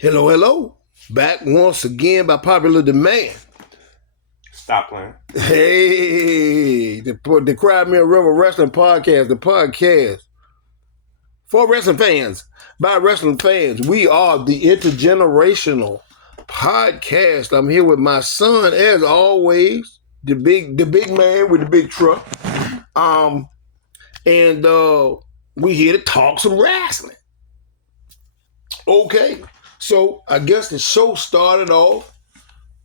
Hello, hello. Back once again by popular demand. Stop playing. Hey, the Cry Me a River Wrestling Podcast, the podcast for wrestling fans, by wrestling fans. We are the intergenerational podcast. I'm here with my son, as always, the big man with the big truck. And we here to talk some wrestling. Okay. So I guess the show started off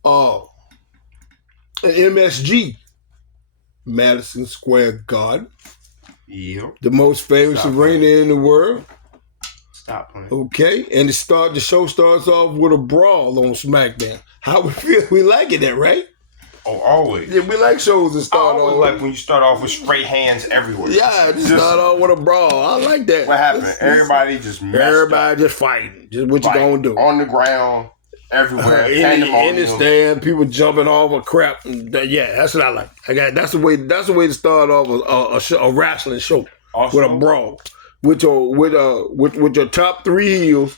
at MSG, Madison Square Garden. Yep. The most famous arena in the world. Stop playing. Okay. And the show starts off with a brawl on Smackdown. How we feel? We liking that, right? Oh, always. Yeah, we like shows that start I always off. like when you start off with straight hands everywhere. Yeah, just start off with a brawl. I like that. What happened? Everybody just messed Everybody up. just fighting. Just what you gonna do? On the ground, everywhere. In the stand, people jumping over crap. Yeah, that's what I like. That's the way to start off a wrestling show Also, with a brawl with your top three heels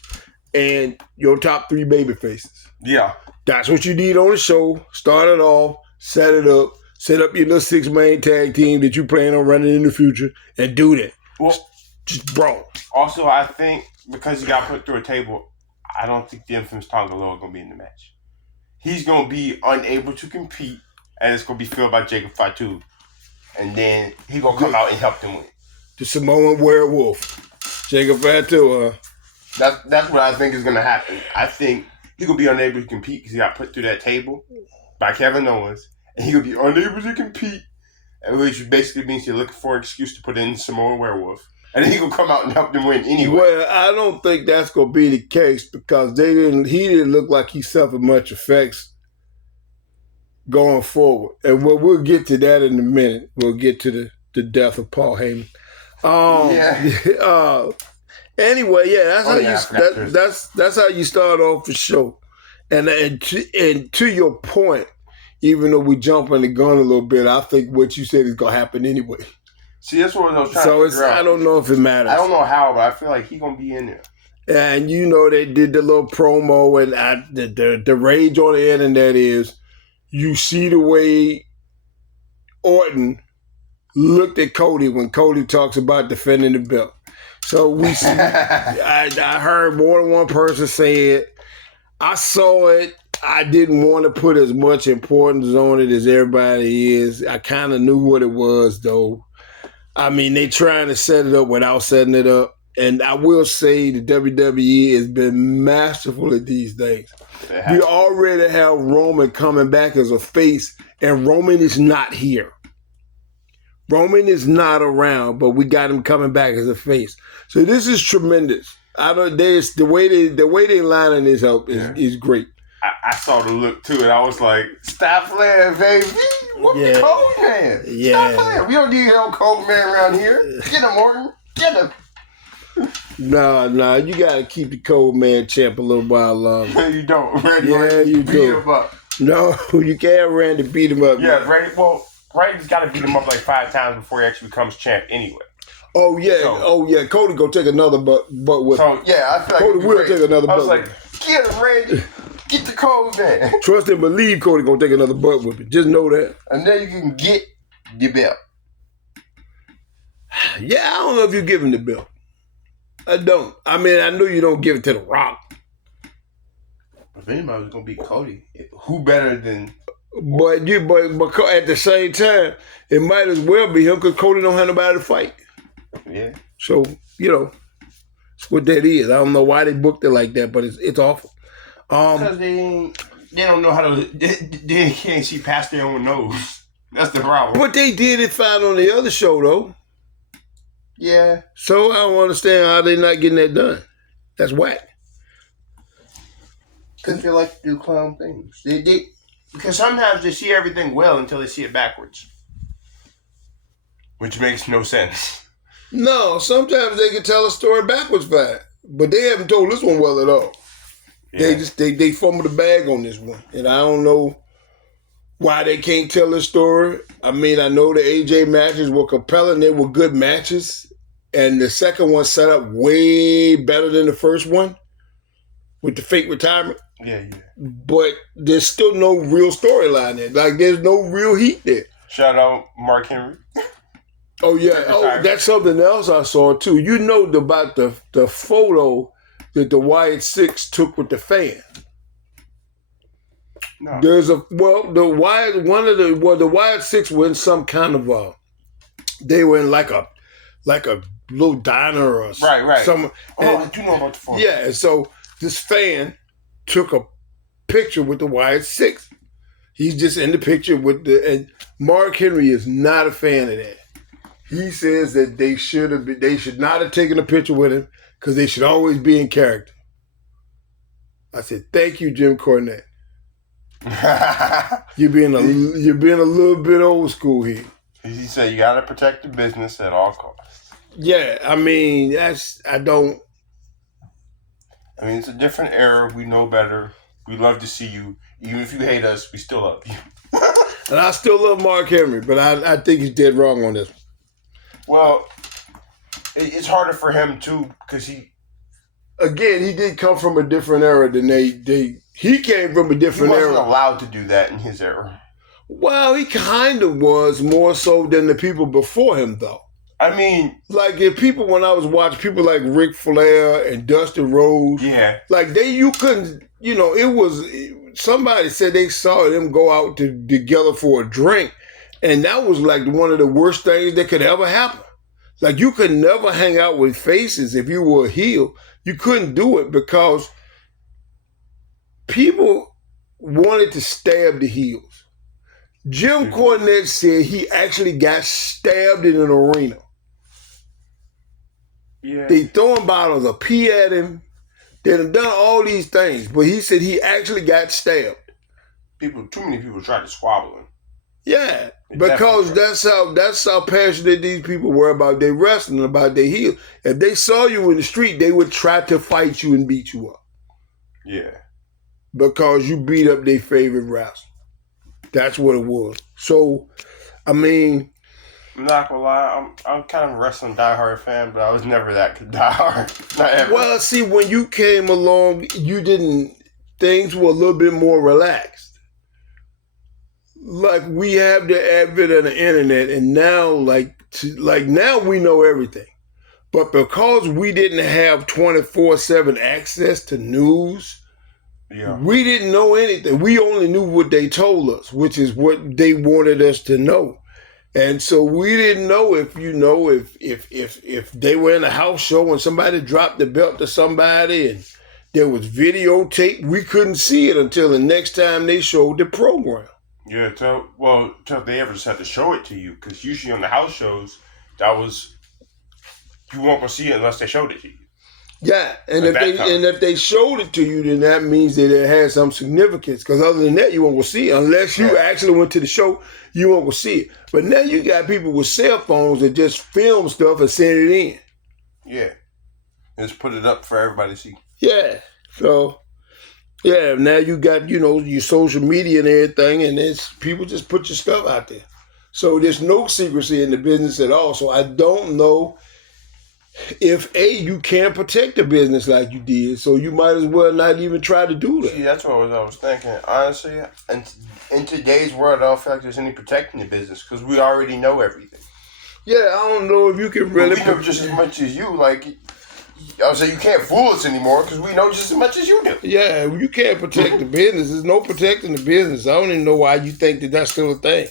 and your top three baby faces. Yeah. That's what you need on the show. Start it off, set it up, set up your little 6-man tag team that you plan on running in the future, and do that. Well, just brawl. Also, I think because he got put through a table, I don't think the infamous Tonga Loa is going to be in the match. He's going to be unable to compete, and it's going to be filled by Jacob Fatu. And then he's going to come out and help them win. The Samoan werewolf. Jacob Fatu, That's what I think is going to happen. I think he's going to be unable to compete because he got put through that table by Kevin Owens. And he's going to be unable to compete, which basically means you're looking for an excuse to put in Samoan werewolf. And then he's going to come out and help them win anyway. Well, I don't think that's going to be the case because he didn't look like he suffered much effects going forward. And we'll get to that in a minute. We'll get to the death of Paul Heyman. Anyway, yeah, that's how you start off the show. And to your point, even though we jump on the gun a little bit, I think what you said is going to happen anyway. See, that's what I was trying to figure out. I don't know if it matters. I don't know how, but I feel like he's going to be in there. And they did the little promo, and the rage on the internet is, you see the way Orton looked at Cody when Cody talks about defending the belt. So we see, I heard more than one person say it. I saw it. I didn't want to put as much importance on it as everybody is. I kind of knew what it was, though. I mean, they trying to set it up without setting it up. And I will say the WWE has been masterful at these things. We already have Roman coming back as a face, and Roman is not here. Roman is not around, but we got him coming back as a face. So this is tremendous. The way they lining this up is great. I saw the look too, and I was like, "Stop playing, baby! Whoop the cold man! Yeah. Stop playing! We don't need no cold man around here. Get him, Orton! Get him!" No, you gotta keep the cold man champ a little while longer. No, you don't. Randy, you beat do. him up. No, you can't Randy beat him up. Yeah, Randy. Well, Randy's got to beat him up like 5 times before he actually becomes champ anyway. Oh yeah, Cody go take another butt with him. So yeah, I feel like Cody will take another butt. I was like, get him, Randy. Get the cold man. Trust and believe Cody gonna take another butt whipping. Just know that. And then you can get the belt. Yeah, I don't know if you give him the belt. I don't. I mean, I know you don't give it to The Rock. If anybody was gonna beat Cody, who better than? But at the same time, it might as well be him because Cody don't have nobody to fight. Yeah. So it's what that is. I don't know why they booked it like that, but it's awful. Because they don't know how to. They can't see past their own nose. That's the problem. But they did it fine on the other show though. Yeah. So I don't understand how they not getting that done. That's whack. Because they like to do clown things. Because sometimes they see everything well until they see it backwards. Which makes no sense. No, sometimes they can tell a story backwards fine. But they haven't told this one well at all. Yeah. They fumbled the bag on this one. And I don't know why they can't tell the story. I mean, I know the AJ matches were compelling. They were good matches. And the second one set up way better than the first one. with the fake retirement. Yeah, yeah. But there's still no real storyline there. Like there's no real heat there. Shout out Mark Henry. Oh yeah. Oh, that's something else I saw too. You know about the photo that the Wyatt Six took with the fan. No. There's the Wyatt Six were in some kind of they were in like a little diner or right. Some, I do know about the photo. Yeah, so this fan took a picture with the Wyatt Six. He's just in the picture and Mark Henry is not a fan of that. He says that they should not have taken a picture with him because they should always be in character. I said, thank you, Jim Cornette. You're being a little bit old school here. He said you gotta protect the business at all costs. Yeah, I mean it's a different era. We know better. We love to see you. Even if you hate us, we still love you. And I still love Mark Henry, but I think he's dead wrong on this one. Well, it's harder for him too because he did come from a different era than he came from a different era. He wasn't allowed to do that in his era. Well, he kind of was more so than the people before him, though. I mean, like when I was watching people like Ric Flair and Dustin Rhodes, yeah, like you couldn't, it was somebody said they saw them go out together for a drink, and that was like one of the worst things that could ever happen. Like you could never hang out with faces if you were a heel. You couldn't do it because people wanted to stab the heels. Jim Cornette said he actually got stabbed in an arena. Yeah. They throwing bottles of pee at him. They done all these things, but he said he actually got stabbed. Too many people tried to squabble him. Yeah, because that's how passionate these people were about their wrestling, about their heel. If they saw you in the street, they would try to fight you and beat you up. Yeah. Because you beat up their favorite wrestler. That's what it was. So, I mean, I'm not gonna lie, I'm kind of a wrestling diehard fan, but I was never that diehard. Not ever. Well, see, when you came along, things were a little bit more relaxed. Like we have the advent of the internet, and now, now we know everything. But because we didn't have 24/7 access to news, we didn't know anything. We only knew what they told us, which is what they wanted us to know. And so we didn't know if they were in a house show and somebody dropped the belt to somebody and there was videotape. We couldn't see it until the next time they showed the program. Yeah, till they ever just had to show it to you, because usually on the house shows, you won't go see it unless they showed it to you. Yeah, and if they showed it to you, then that means that it had some significance. Because other than that, you won't go see it unless you actually went to the show. You won't go see it. But now you got people with cell phones that just film stuff and send it in. Yeah, just put it up for everybody to see. Yeah, so yeah, now you got your social media and everything, and it's people just put your stuff out there. So there's no secrecy in the business at all. So I don't know. If you can't protect the business like you did, so you might as well not even try to do that. See, that's what I was thinking. Honestly, in today's world, I don't feel like there's any protecting the business because we already know everything. Yeah, I don't know if you can really. We know just as much as you. Like, I would say you can't fool us anymore because we know just as much as you do. Yeah, you can't protect the business. There's no protecting the business. I don't even know why you think that that's still a thing.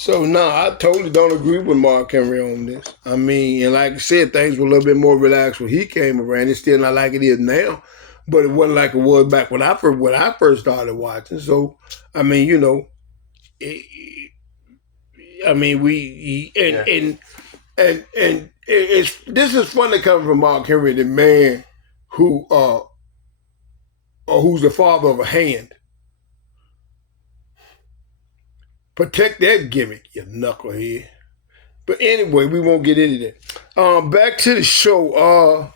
So, no, I totally don't agree with Mark Henry on this. I mean, and like I said, things were a little bit more relaxed when he came around. It's still not like it is now, but it wasn't like it was back when I first started watching. So, I mean, this is funny coming from Mark Henry, the man who's the father of a hand. Protect that gimmick, you knucklehead. But anyway, we won't get into that. Back to the show.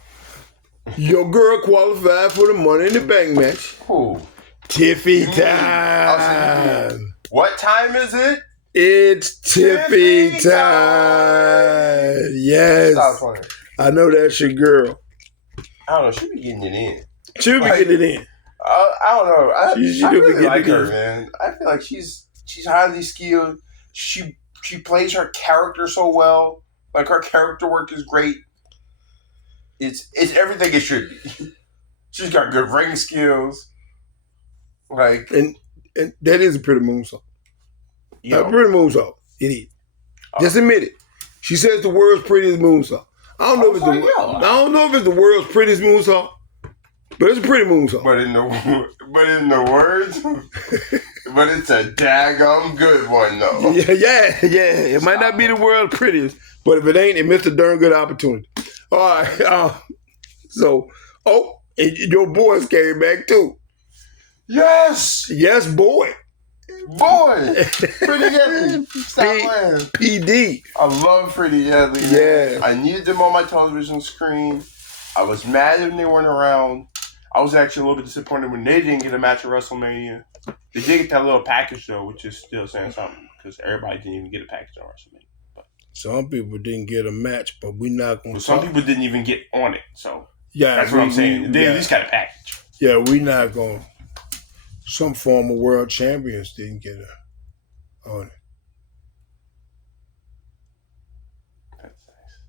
Your girl qualified for the Money in the Bank match. Who? Tiffy time. What time is it? It's Tiffy time. Yes. Stop playing. I know that's your girl. I don't know. She be getting it in. She'll be getting it in. I don't know. I really like her, in. man. I feel like she's highly skilled. She plays her character so well. Like her character work is great. It's everything it should be. She's got good ring skills. Like and that is a pretty moonsault. A pretty moonsault. It is. Just admit it. She says the world's prettiest moonsault. I don't know if it's the world's prettiest moonsault, but it's a pretty moonsault. But in the words, but it's a daggum good one though. Yeah. It might not be the world's prettiest, but if it ain't, it missed a darn good opportunity. All right. And your boys came back too. Yes, boy. Pretty Yelly. Stop playing. PD. I love Pretty Yelly. Yeah. I needed them on my television screen. I was mad when they weren't around. I was actually a little bit disappointed when they didn't get a match at WrestleMania. They did get that little package though, which is still saying something because everybody didn't even get a package on WrestleMania. But some people didn't get a match, but we're not going to. Some people didn't even get on it, so yeah, that's what I'm saying. They at least got a package. Yeah, we're not going to. Some former world champions didn't get on it. That's nice.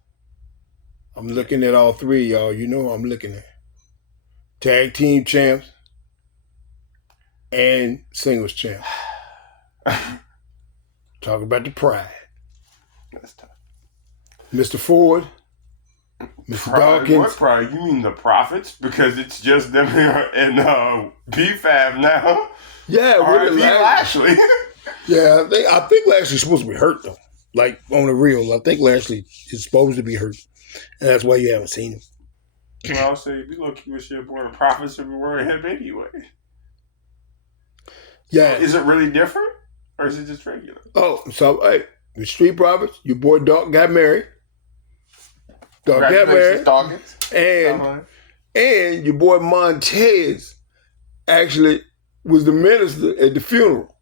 I'm looking at all three, y'all. You know I'm looking at. Tag team champs and singles champs. Talk about the pride. That's tough. Mr. Ford, Mr. Dawkins. What pride? You mean the Profits? Because it's just them and B-Fab now. Yeah, R.I.P. Lashley. Yeah, I think Lashley's supposed to be hurt though. Like on the real, I think Lashley is supposed to be hurt, and that's why you haven't seen him. Well, I'll say, we look, you wish you were born the Profits if we weren't him anyway. Yeah, is it really different, or is it just regular? Oh, so hey, the Street Profits, your boy Doc got married. Dawkins. And your boy Montez actually was the minister at the funeral.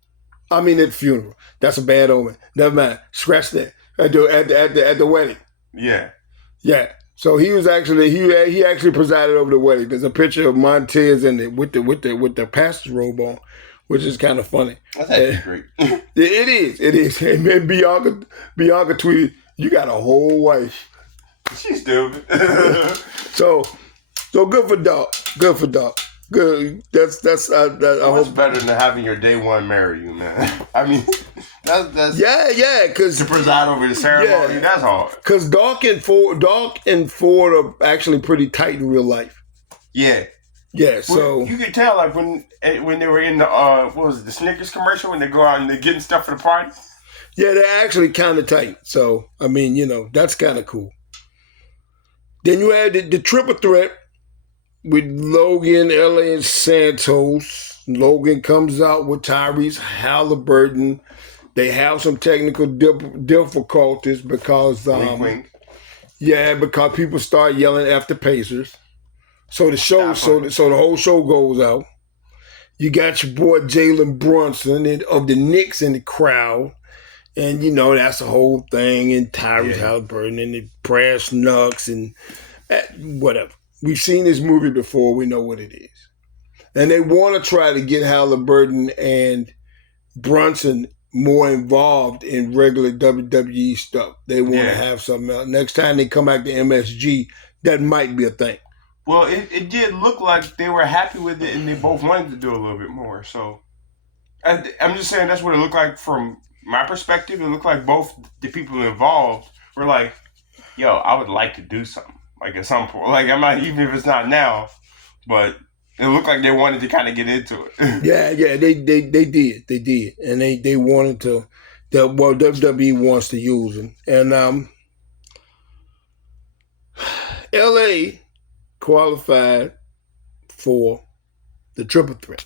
I mean, at the funeral. That's a bad omen. Never mind. Scratch that. At the wedding. Yeah. So he was actually he actually presided over the wedding. There's a picture of Montez in it with the pastor's robe on, which is kind of funny. That's actually great. It is. And then Bianca tweeted, "You got a whole wife." She's stupid. So good for Doc. Good. That's What's better than having your day one marry you, man? I mean, that's because to preside over the ceremony, that's hard. Because Doc and Ford are actually pretty tight in real life. Yeah. So you could tell, like when they were in the what was it, the Snickers commercial when they go out and they're getting stuff for the party. Yeah, they're actually kind of tight. So I mean, that's kind of cool. Then you had the triple threat with Logan, LA, and Santos. Logan comes out with Tyrese Halliburton. They have some technical difficulties because wink. Yeah, because people start yelling after Pacers. So the show, so the whole show goes out. You got your boy Jalen Brunson of the Knicks in the crowd. And, that's the whole thing. And Tyrese Halliburton and the brass knucks and whatever. We've seen this movie before. We know what it is. And they want to try to get Halliburton and Brunson more involved in regular WWE stuff. They want to have something else. Next time they come back to MSG, that might be a thing. Well, it did look like they were happy with it and they both wanted to do a little bit more. So I'm just saying that's what it looked like from my perspective. It looked like both the people involved were like, yo, I would like to do something. Like at some point. Like I'm not, even if it's not now, but it looked like they wanted to kind of get into it. Yeah, they did. And they wanted to, WWE wants to use them. And LA qualified for the triple threat.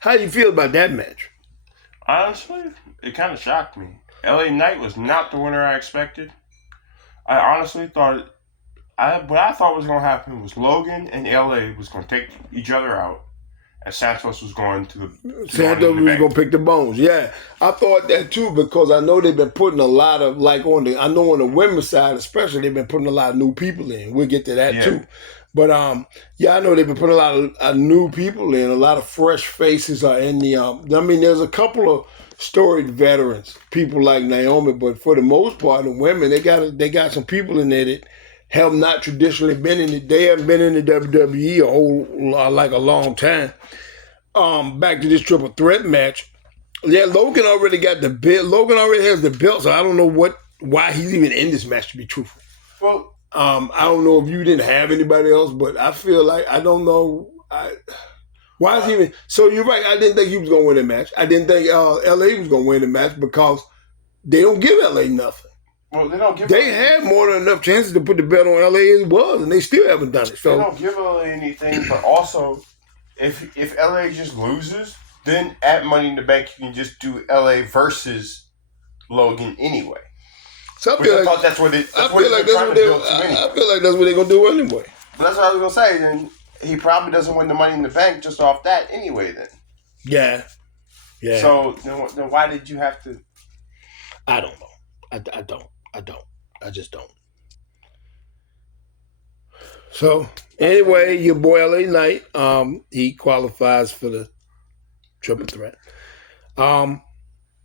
How do you feel about that match? Honestly, it kind of shocked me. LA Knight was not the winner I expected. I honestly thought, what I thought was going to happen was Logan and LA was going to take each other out, and Santos was going to the... Santos was going to pick the bones, yeah. I thought that too, because I know they've been putting a lot of, on the women's side especially, they've been putting a lot of new people in. We'll get to that too. But yeah, I know they've been putting a lot of new people in. A lot of fresh faces are in the. I mean, there's a couple of storied veterans, people like Naomi, but for the most part, the women they got some people in there that have not traditionally been in it. They haven't been in the WWE a whole like a long time. Back to this triple threat match. Yeah, Logan already got the belt. Logan already has the belt, so I don't know why he's even in this match. To be truthful. Well, I don't know if you didn't have anybody else, but I feel like I don't know. Why is he even? So you're right. I didn't think he was going to win the match. I didn't think LA was going to win the match because they don't give LA nothing. well, they don't give. They had more than enough chances to put the belt on LA as it was, and they still haven't done it. They So don't give LA anything, but also, if LA just loses, then at Money in the Bank you can just do LA versus Logan anyway. I Which feel I like thought that's what it. I feel like that's what they. I feel like that's what they're gonna do anyway. But that's what I was gonna say. Then he probably doesn't win the Money in the Bank just off that anyway. Then. Yeah. Yeah. So then why did you have to? I don't know. I don't. I just don't. So anyway, your boy LA Knight, he qualifies for the triple threat.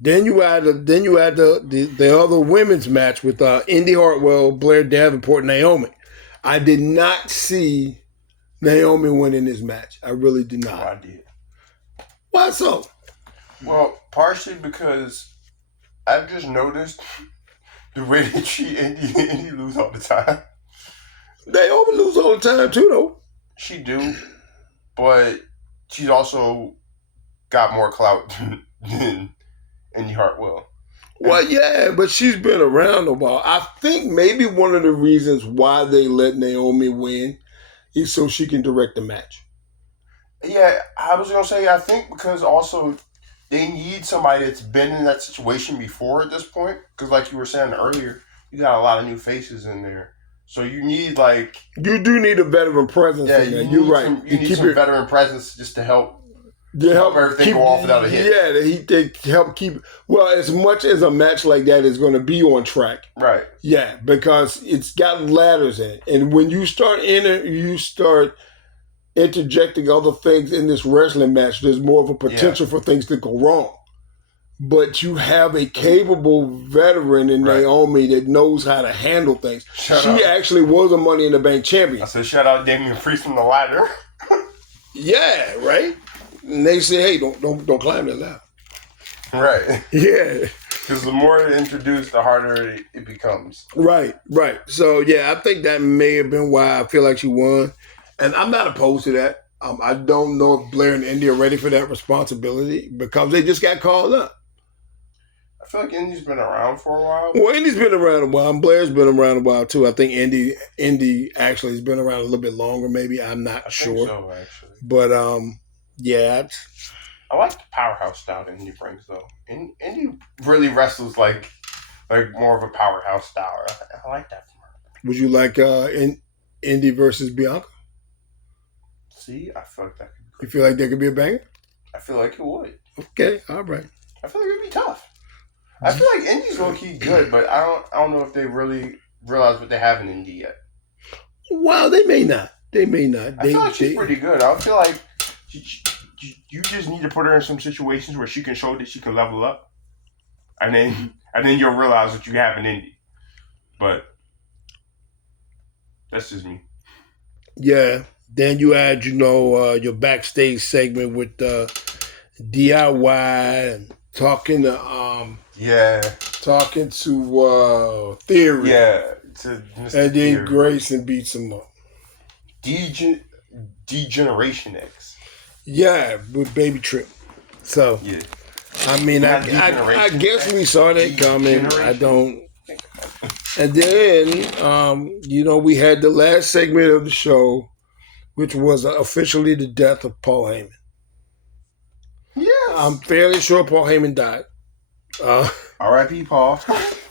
Then you add the other women's match with Indy Hartwell, Blair Davenport, Naomi. I did not see Naomi winning this match. I really did not. Oh, I did. Why so? Well, partially because I've just noticed the way that she Indy lose all the time. Naomi lose all the time too, though. She do, but she's also got more clout than Indy Hartwell. Well, yeah, but she's been around a while. I think maybe one of the reasons why they let Naomi win is so she can direct the match. Yeah, I was gonna say I think because also they need somebody that's been in that situation before at this point. Because like you were saying earlier, you got a lot of new faces in there, so you need like you do need a veteran presence in there. You're right. You need some veteran presence just to help. Help everything keep, go off without a hit. Yeah, they help keep. Well, as much as a match like that is going to be on track, right? Yeah, because it's got ladders in it, and when you start interjecting other things in this wrestling match, there's more of a potential for things to go wrong. But you have a capable veteran in Naomi that knows how to handle things. She actually was a Money in the Bank champion. I said, shout out Damian Priest from the ladder. Yeah, right. And they say, hey, don't climb that ladder. Right. Yeah. Because the more it introduced, the harder it becomes. Right. So, yeah, I think that may have been why I feel like she won. And I'm not opposed to that. I don't know if Blair and Indy are ready for that responsibility because they just got called up. I feel like Indy's been around for a while. Well, Indy's been around a while. And Blair's been around a while, too. I think Indy actually has been around a little bit longer, maybe. I'm not sure. Think so, actually. But, yeah. I like the powerhouse style that Indy brings, though. Indy really wrestles like more of a powerhouse style. I like that from her. Would you like Indy versus Bianca? See, I feel like that could be great. You feel like that could be a banger? I feel like it would. Okay, all right. I feel like it'd be tough. I feel like Indy's low-key good, but I don't know if they really realize what they have in Indy yet. Well, they may not. I feel like she's pretty good. I feel like you just need to put her in some situations where she can show that she can level up, and then you'll realize what you have in Indy. But that's just me. Yeah. Then you add, your backstage segment with DIY and talking to Theory. Yeah. To Mr. And then Theory. Grayson beats him up. Degeneration X. Yeah, with Baby Trip. So, yeah. I mean, I guess we saw that coming. I don't. And then, we had the last segment of the show, which was officially the death of Paul Heyman. Yes. I'm fairly sure Paul Heyman died. R.I.P. Paul.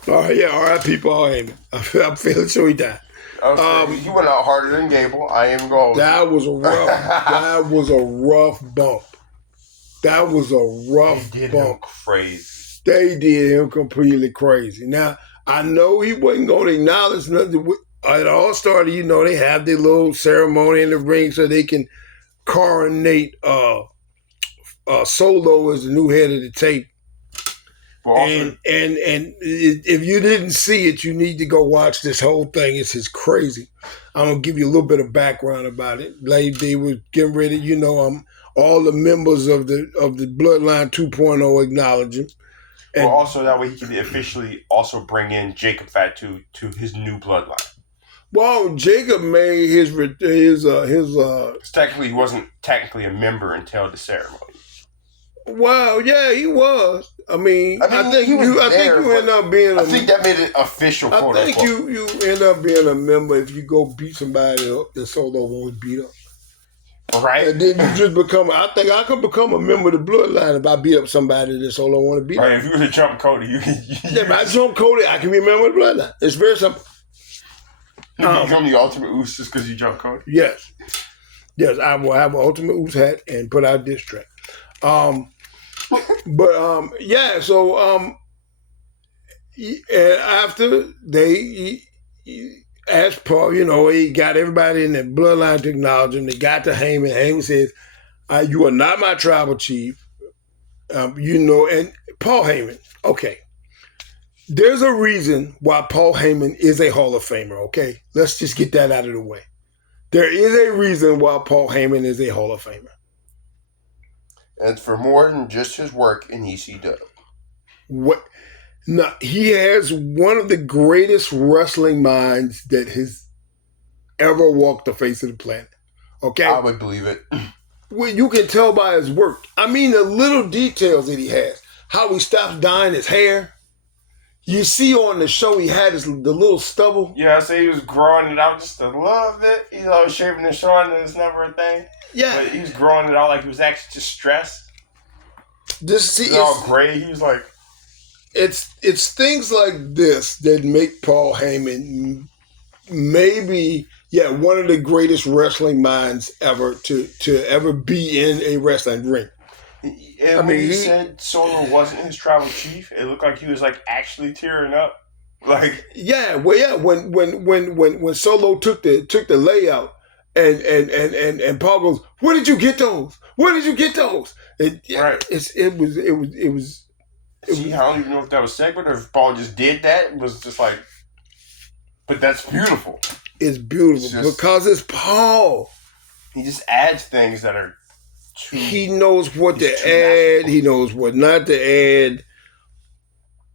R.I.P. Paul Heyman. I'm fairly sure he died. He went out harder than Gable. I am going. That was a rough bump. That was a rough They did bump. him crazy. They did him completely crazy. Now, I know he wasn't going to acknowledge nothing. it all started, they have their little ceremony in the ring so they can coronate Solo as the new head of the tape. Well, also, and if you didn't see it, you need to go watch this whole thing. It's just crazy. I'm gonna give you a little bit of background about it. Like they were getting ready, all the members of the Bloodline 2.0 acknowledge him. And well, also that way he can officially also bring in Jacob Fatu to his new bloodline. Well, Jacob made his. Technically, he wasn't technically a member until the ceremony. Well, yeah, he was. I think you end up being. I think that made it official. I think you end up being a member if you go beat somebody up that Solo won't beat up. Right. And then you just become. I think I could become a member of the Bloodline if I beat up somebody that Solo want to beat right, up. If you were to jump Cody, if I jump Cody, I can be a member of the Bloodline. It's very simple. You become the Ultimate Uce just because you jump Cody? Yes, I will have an Ultimate Uce hat and put out this track. So and after they asked Paul, he got everybody in the Bloodline to acknowledge him. They got to Heyman. Heyman says, "You are not my tribal chief." And Paul Heyman. Okay. There's a reason why Paul Heyman is a Hall of Famer, okay? Let's just get that out of the way. There is a reason why Paul Heyman is a Hall of Famer. And for more than just his work in ECW. What? No, he has one of the greatest wrestling minds that has ever walked the face of the planet, okay? I would believe it. Well, you can tell by his work. I mean, the little details that he has. How he stops dyeing his hair. You see on the show he had the little stubble. Yeah, I say he was growing it out just a little bit. He's always shaving his showing and it's never a thing. Yeah. But he was growing it out like he was actually just stressed. It's all gray. He was like... It's things like this that make Paul Heyman maybe, one of the greatest wrestling minds ever to ever be in a wrestling ring. And when he said Solo wasn't his tribal chief, it looked like he was like actually tearing up. Like when Solo took the layout and Paul goes, "Where did you get those? Where did you get those?" Right. It was. See, I don't even know if that was segment or if Paul just did that. It was just like, but that's beautiful. It's beautiful because it's Paul. He just adds things that are. He knows what to add. He knows what not to add.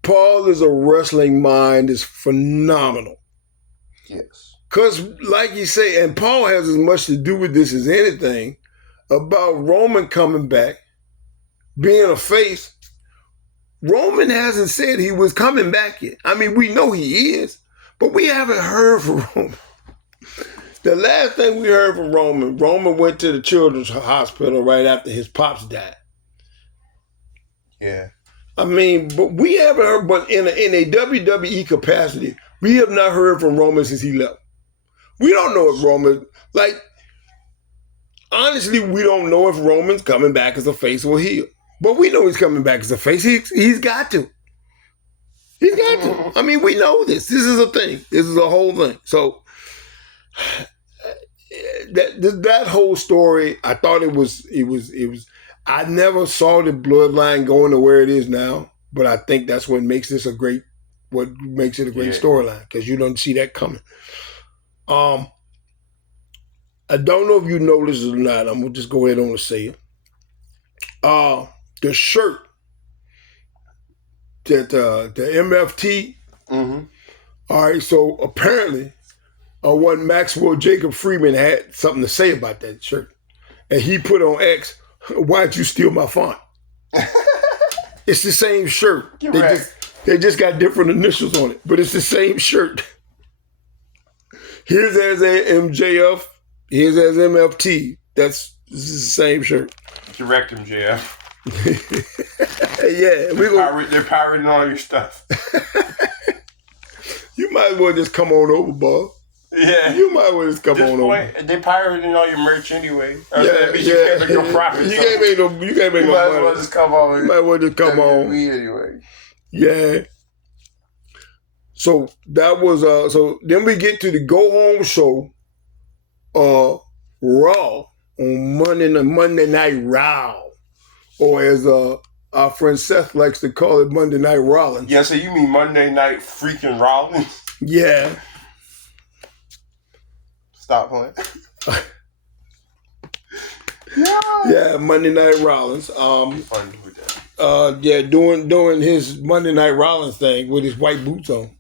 Paul is a wrestling mind. Is phenomenal. Yes. Because, like you say, and Paul has as much to do with this as anything about Roman coming back, being a face. Roman hasn't said he was coming back yet. I mean, we know he is, but we haven't heard from Roman. The last thing we heard from Roman went to the children's hospital right after his pops died. Yeah. I mean, but we haven't heard, but in a WWE capacity, we have not heard from Roman since he left. We don't know if Roman, honestly, we don't know if Roman's coming back as a face or a heel. But we know he's coming back as a face. He's got to. He's got to. I mean, we know this. This is a thing. This is a whole thing. So, that whole story, I thought it was. I never saw the bloodline going to where it is now, but I think that's what makes this a great storyline, because you don't see that coming. I don't know if you noticed it or not. I'm gonna just go ahead and say it. The shirt that the MFT. Mm-hmm. All right, so apparently, one Maxwell Jacob Freeman had something to say about that shirt, and he put on X, "Why'd you steal my font?" It's the same shirt. They just got different initials on it, but it's the same shirt. Here's as a MJF. Here's as MFT. This is the same shirt. Direct MJF. Yeah, they're pirating all your stuff. You might as well just come on over, Bob. Yeah, you might as well just come on over. They pirating all your merch anyway. You can't make no profit. You can't make no money. You might as well just come on. You might as well just come on. Anyway. Yeah. So that was so then we get to the go home show, Raw on Monday Night Raw, or as our friend Seth likes to call it, Monday Night Rollins. Yeah, so you mean Monday Night freaking Rollins? Yeah. Stop playing. Yeah, Monday Night Rollins. Fun with that. Yeah, doing his Monday Night Rollins thing with his white boots on.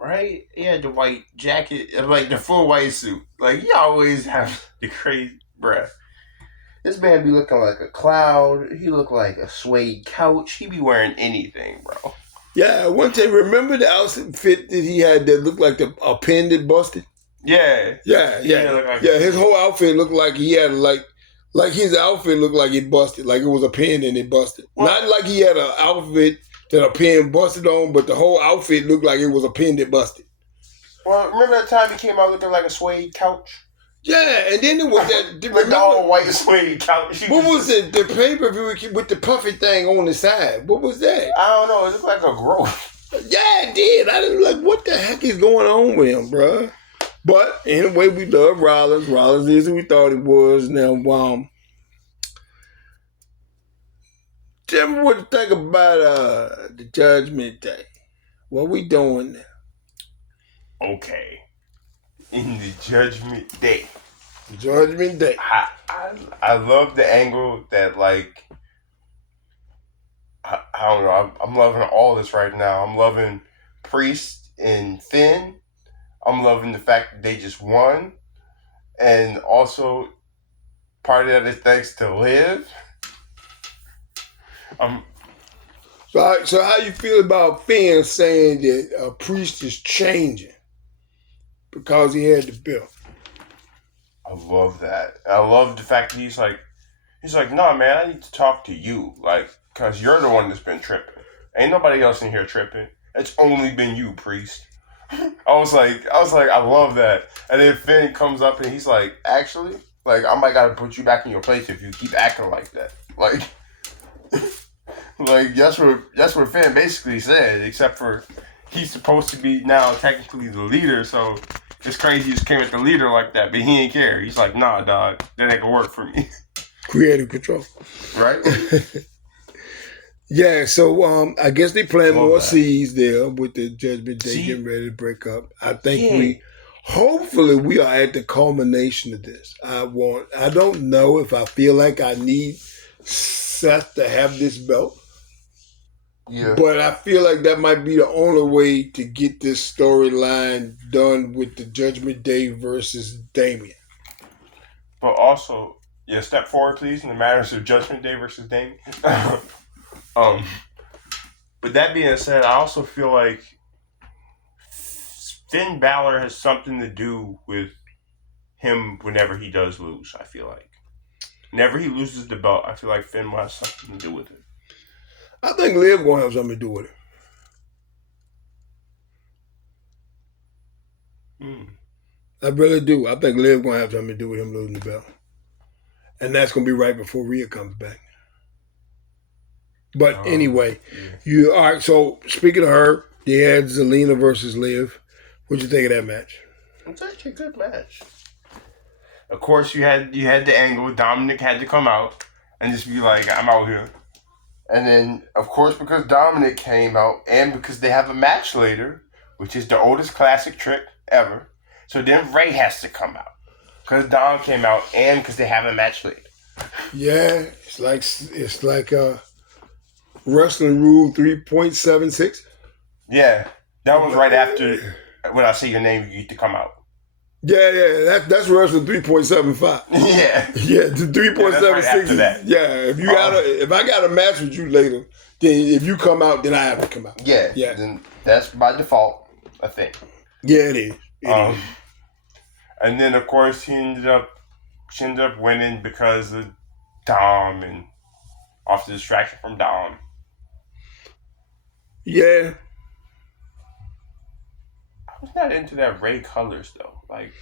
Right? He had the white jacket, like the full white suit. Like, he always have the crazy, bruh. This man be looking like a cloud. He look like a suede couch. He be wearing anything, bro. Yeah, one day, remember the outfit that he had that looked like a pin that busted? Yeah. Yeah. His whole outfit looked like he had like his outfit looked like it busted, like it was a pin and it busted. Well, not like he had an outfit that a pin busted on, but the whole outfit looked like it was a pin that busted. Well, remember that time he came out looking like a suede couch? Yeah, and then there was that like the whole white suede couch. What was it? The pay-per-view with the puffy thing on the side. What was that? I don't know. It looked like a growth. Yeah, it did. I didn't like, what the heck is going on with him, bro? But anyway, we love Rollins. Rollins is who we thought he was. Now, tell me what you think about the Judgment Day. What we doing now? Okay. In the Judgment Day. Judgment Day. I love the angle that, like, I don't know. I'm loving all this right now. I'm loving Priest and Finn. I'm loving the fact that they just won. And also, part of that is thanks to Liv. So how you feel about Finn saying that Priest is changing because he had the belt? I love that. I love the fact that he's like, nah, man, I need to talk to you, like, cause you're the one that's been tripping. Ain't nobody else in here tripping. It's only been you, Priest. I was like, I love that. And then Finn comes up and he's like, actually, like, I might gotta put you back in your place if you keep acting like that. Like, like that's what Finn basically said. Except for he's supposed to be now technically the leader, so. It's crazy he just came at the leader like that, but he ain't care. He's like, nah, dog, that ain't gonna work for me. Creative control. Right? Yeah, so I guess they plant more seeds there with the Judgment Day getting ready to break up. I think hopefully we are at the culmination of this. I don't know if I feel like I need Seth to have this belt. Yeah. But I feel like that might be the only way to get this storyline done with the Judgment Day versus Damian. But also, step forward, please, in the matters of Judgment Day versus Damian. With that being said, I also feel like Finn Balor has something to do with him whenever he does lose, I feel like. Whenever he loses the belt, I feel like Finn will have something to do with it. I think Liv going to have something to do with it. I really do. I think Liv going to have something to do with him losing the belt. And that's going to be right before Rhea comes back. But anyway, all right, so speaking of her, they had Zelina versus Liv. What'd you think of that match? It's actually a good match. Of course, you had the angle. Dominic had to come out and just be like, I'm out here. And then, of course, because Dominic came out and because they have a match later, which is the oldest classic trick ever. So then Ray has to come out because Dom came out and because they have a match later. Yeah, it's like Wrestling Rule 3.76. Yeah, that was right after when I say your name, you get to come out. Yeah, that's Wrestling 3.75. Yeah, the 3.76. Right yeah, if I got a match with you later, then if you come out, then I have to come out. Yeah. Then that's by default, I think. Yeah, it is. And then of course she ended up winning because of Dom and off the distraction from Dom. Yeah. I was not into that Ray colors though. Like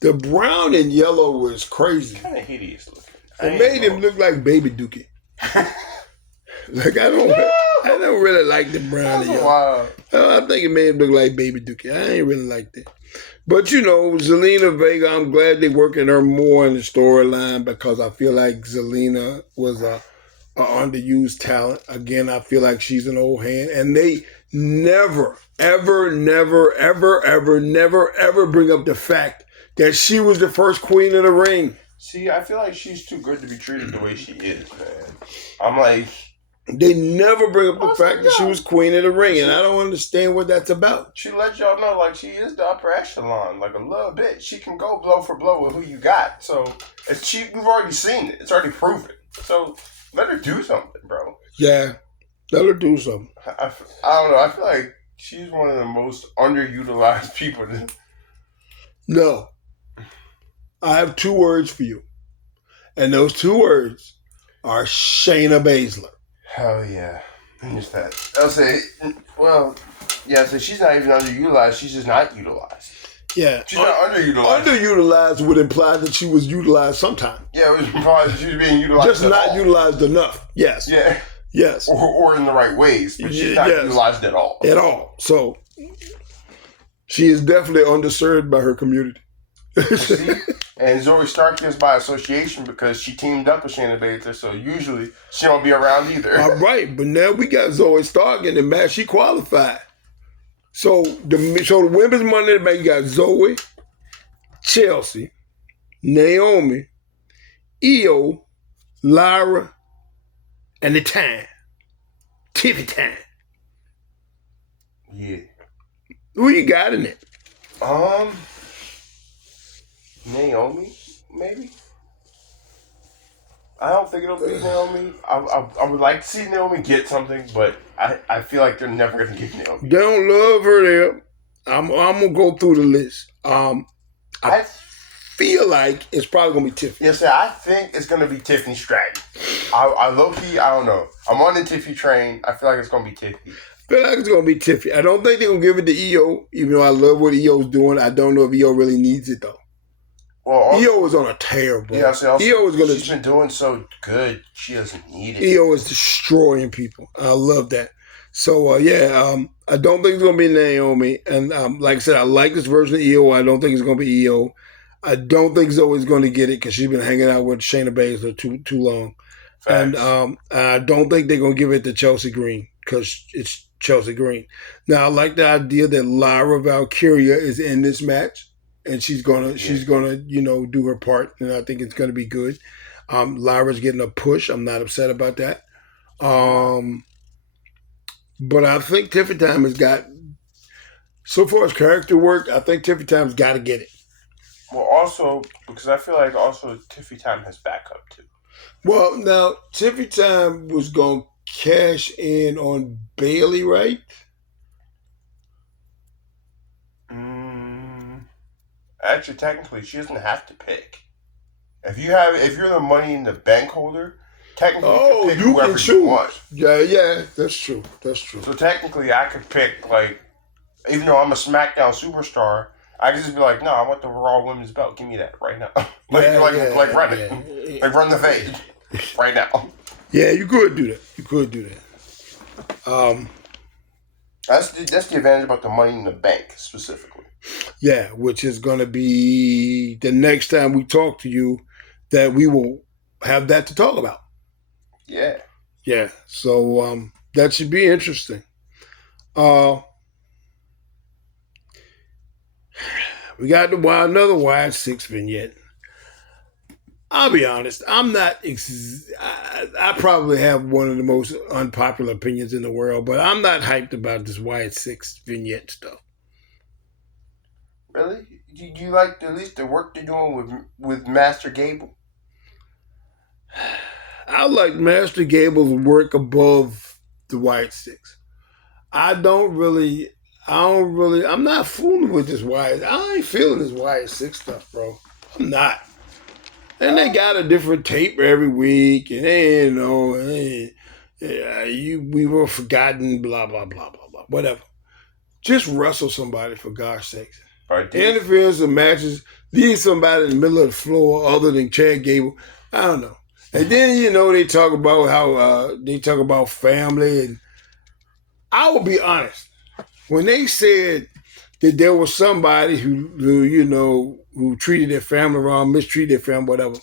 the brown and yellow was crazy. Kind of hideous looking. It made him look like Baby Dookie. Like I don't. I don't really like the brown. That's wild. I think it made him look like Baby Duke. I ain't really like that. But Zelina Vega, I'm glad they're working her more in the storyline because I feel like Zelina was a underused talent. Again, I feel like she's an old hand, and they never, ever, never, ever, ever, never, ever bring up the fact that she was the first queen of the ring. See, I feel like she's too good to be treated the way she is, man. I'm like... They never bring up the fact that she was queen of the ring, and I don't understand what that's about. She let y'all know, like, she is the upper echelon, like, a little bit. She can go blow for blow with who you got. So, we've already seen it. It's already proven. So, let her do something, bro. Yeah, let her do something. I don't know. I feel like she's one of the most underutilized people. No. I have 2 words for you. And those 2 words are Shayna Baszler. Hell yeah. Just that. I'll say, well, yeah, so she's not even underutilized. She's just not utilized. Yeah. She's not underutilized. Underutilized would imply that she was utilized sometime. Yeah, it would imply that she was being utilized. Just not utilized enough. Yes. Yeah. Yes. Or in the right ways, but she's not utilized at all. At all. So, she is definitely underserved by her community. See? And Zoe Stark is by association because she teamed up with Shayna Baszler, so usually she don't be around either. All right, but now we got Zoe Stark in the match. She qualified. So the women's Money in the Bank, you got Zoe, Chelsea, Naomi, Io, Lyra, and the Time. Tiffy Time. Yeah. Who you got in it? Naomi, maybe? I don't think it'll be Naomi. I would like to see Naomi get something, but I feel like they're never going to get Naomi. They don't love her there. I'm going to go through the list. I feel like it's probably going to be Tiffany. Yes, I think it's going to be Tiffany Stratton. I low-key, I don't know. I'm on the Tiffy train. I feel like it's going to be Tiffany. I feel like it's going to be Tiffany. I don't think they're going to give it to EO, even though I love what EO's doing. I don't know if EO really needs it, though. Well, EO is on a tear, bro. Yeah, also, EO is gonna. She's been doing so good. She doesn't need it. EO is destroying people. I love that. So I don't think it's gonna be Naomi. And like I said, I like this version of EO. I don't think it's gonna be EO. I don't think Zoe's gonna get it because she's been hanging out with Shayna Baszler too long. Facts. And I don't think they're gonna give it to Chelsea Green because it's Chelsea Green. Now I like the idea that Lyra Valkyria is in this match. And she's gonna do her part, and I think it's gonna be good. Lyra's getting a push. I'm not upset about that. But I think Tiffy Time has got, so far as character work, I think Tiffy Time's got to get it. Well, also because I feel like also Tiffy Time has backup too. Well, now Tiffy Time was gonna cash in on Bailey, right? Actually, technically, she doesn't have to pick. If you're the Money in the Bank holder, technically you can pick whoever you want. Yeah, that's true. So technically, I could pick, like, even though I'm a Smackdown superstar, I could just be like, no, I want the Raw Women's Belt. Give me that right now. Run it. Like, run the fade right now. Yeah, you could do that. That's the advantage about the Money in the Bank specifically. Yeah, which is going to be the next time we talk to you that we will have that to talk about. Yeah. Yeah, so that should be interesting. We got another Wild 6 vignette. I'll be honest, I'm not, I probably have one of the most unpopular opinions in the world, but I'm not hyped about this Wild 6 vignette stuff. Really? Do you like at least the work they're doing with Master Gable? I like Master Gable's work above the White Six. I'm not fooling with this White. I ain't feeling this White Six stuff, bro. I'm not. And they got a different tape every week, and we were forgotten, blah, blah, blah, blah, blah, whatever. Just wrestle somebody, for gosh sakes. Interference in matches, leave somebody in the middle of the floor other than Chad Gable. I don't know. And then, they talk about how, they talk about family I will be honest. When they said that there was somebody who treated their family wrong, mistreated their family, whatever,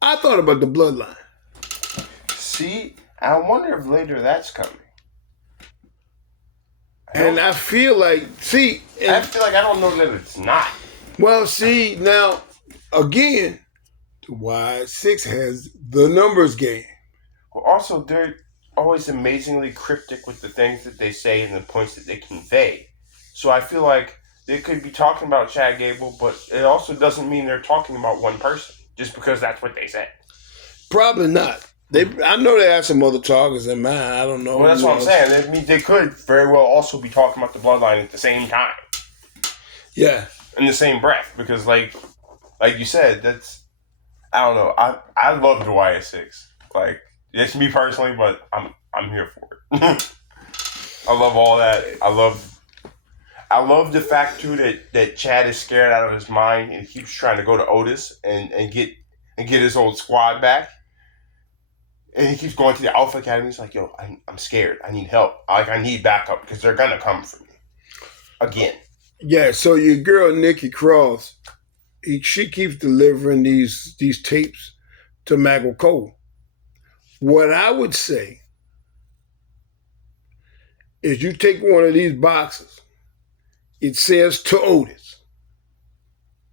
I thought about the bloodline. See, I wonder if later that's coming. And I feel like, I don't know that it's not. Well, see, now, again, the Y6 has the numbers game. Well, also, they're always amazingly cryptic with the things that they say and the points that they convey. So I feel like they could be talking about Chad Gable, but it also doesn't mean they're talking about one person, just because that's what they said. Probably not. I know they have some other targets in mind. I don't know. Well, that's what I'm saying. That means they could very well also be talking about the bloodline at the same time. Yeah. In the same breath, because like you said, I don't know. I love the YS6. Like, it's me personally, but I'm here for it. I love all that. I love the fact too that Chad is scared out of his mind and keeps trying to go to Otis and get his old squad back. And he keeps going to the Alpha Academy. He's like, yo, I'm scared. I need help. I need backup because they're gonna come for me again. Yeah. So your girl Nikki Cross, she keeps delivering these tapes to Michael Cole. What I would say is you take one of these boxes. It says to Otis.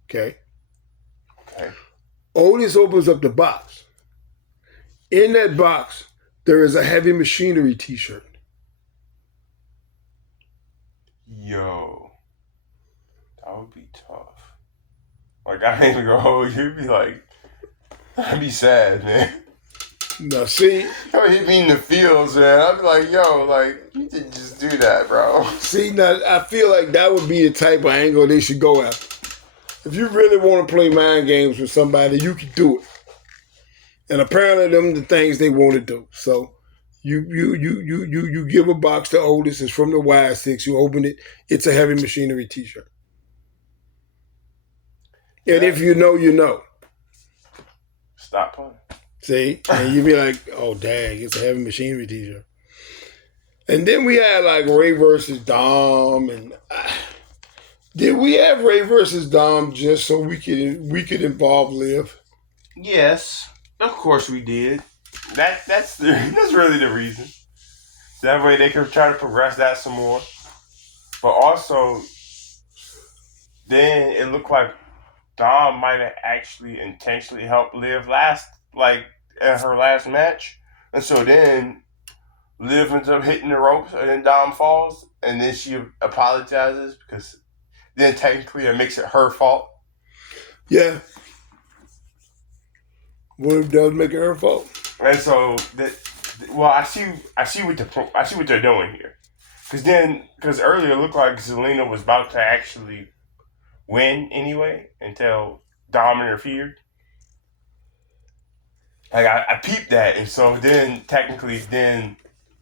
Okay. Otis opens up the box. In that box, there is a Heavy Machinery t-shirt. Yo, that would be tough. Like, I ain't even go, you'd be like, I'd be sad, man. Now, see? That would hit me in the feels, man. I'd be like, yo, like, you didn't just do that, bro. See, now, I feel like that would be the type of angle they should go after. If you really want to play mind games with somebody, you can do it. And apparently, them the things they want to do. So you give a box to Otis. It's from the Y6. You open it. It's a Heavy Machinery t-shirt. And if you know, you know. Stop playing. See? And you be like, oh, dang, it's a Heavy Machinery t-shirt. And then we had like Ray versus Dom. And did we have Ray versus Dom just so we could involve Liv? Yes. Of course we did. That's really the reason. That way they could try to progress that some more. But also, then it looked like Dom might have actually intentionally helped Liv at her last match. And so then Liv ends up hitting the ropes and then Dom falls and then she apologizes because then technically it makes it her fault. Yeah. What if it does make it her fault? And so I see what they're doing here. Because earlier it looked like Zelina was about to actually win anyway until Dom interfered. Like I peeped that, and so then technically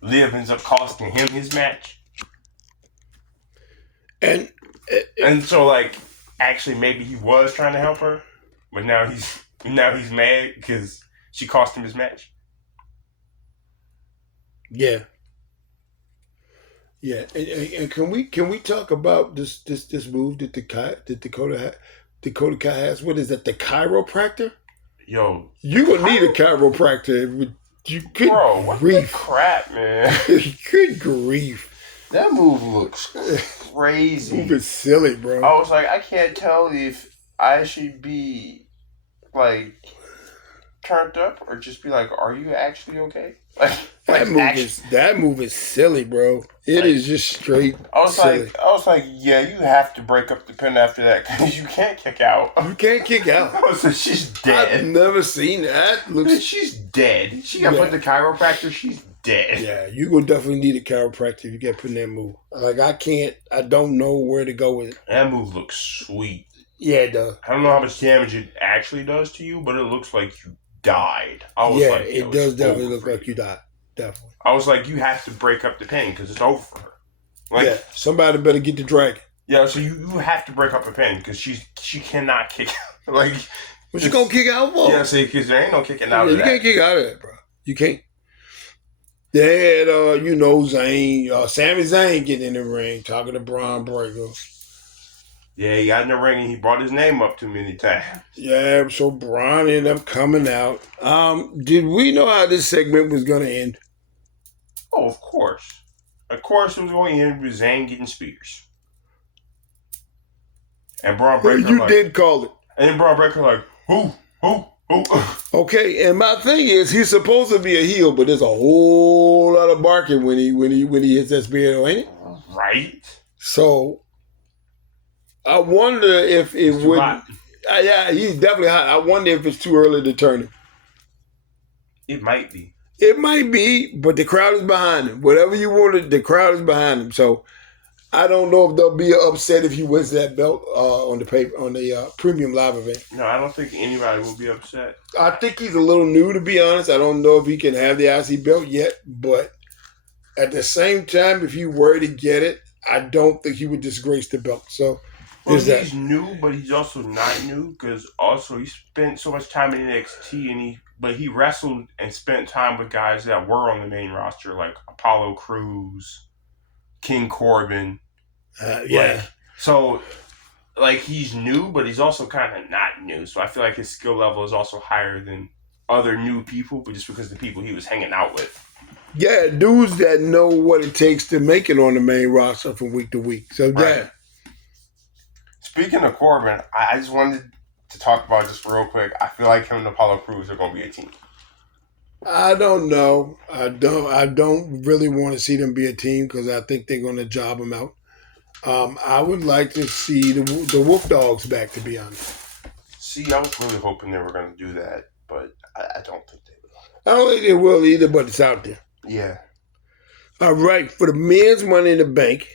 Liv ends up costing him his match. And so like actually maybe he was trying to help her, but now he's mad because she cost him his match. Yeah. Yeah, and can we talk about this move that Dakota Kai has? What is that? The chiropractor? Yo, you gonna need a chiropractor. You good bro, grief, what crap, man. Good grief. That move looks crazy. Move is silly, bro. I was like, I can't tell if I should be like turned up or just be like, are you actually okay? That move is silly, bro. It is just straight silly. I was like, yeah, you have to break up the pin after that because you can't kick out. You can't kick out. I was like, she's dead. I've never seen that. She's dead. She got put the chiropractor. She's dead. Yeah, you gonna definitely need a chiropractor if you get put in that move. Like I don't know where to go with it. That move looks sweet. Yeah, it does. I don't know how much damage it actually does to you, but it looks like you died. It does definitely look like you died. Definitely. I was like, you have to break up the pin because it's over for her. Like, somebody better get the dragon. Yeah, so you have to break up the pin because she cannot kick out. Like, what you gonna kick out for? Yeah, see, because there ain't no kicking out of that. You can't kick out of that, bro. You can't. They had, Zayn, Sami Zayn getting in the ring, talking to Braun Breaker. Yeah, he got in the ring and he brought his name up too many times. Yeah, so Braun ended up coming out. Did we know how this segment was going to end? Oh, of course. Of course it was going to end with Zayn getting spears. And Braun Breaker You did call it. And then Braun Breaker like, who? Okay, and my thing is, he's supposed to be a heel, but there's a whole lot of barking when he hits that spear, ain't it? Right. So I wonder if it would. Yeah, he's definitely hot. I wonder if it's too early to turn him. It might be. It might be, but the crowd is behind him. Whatever you wanted, the crowd is behind him. So I don't know if they'll be upset if he wins that belt on the premium live event. No, I don't think anybody will be upset. I think he's a little new, to be honest. I don't know if he can have the IC belt yet, but at the same time, if he were to get it, I don't think he would disgrace the belt. So he's new, but he's also not new because also he spent so much time in NXT but he wrestled and spent time with guys that were on the main roster like Apollo Crews, King Corbin. He's new, but he's also kind of not new. So I feel like his skill level is also higher than other new people, but just because the people he was hanging out with. Yeah, dudes that know what it takes to make it on the main roster from week to week. So, right. Yeah. Speaking of Corbin, I just wanted to talk about just real quick. I feel like him and Apollo Crews are going to be a team. I don't know. I don't really want to see them be a team because I think they're going to job them out. I would like to see the Wolf Dogs back, to be honest. See, I was really hoping they were going to do that, but I don't think they will. I don't think they will either, but it's out there. Yeah. All right, for the men's Money in the Bank.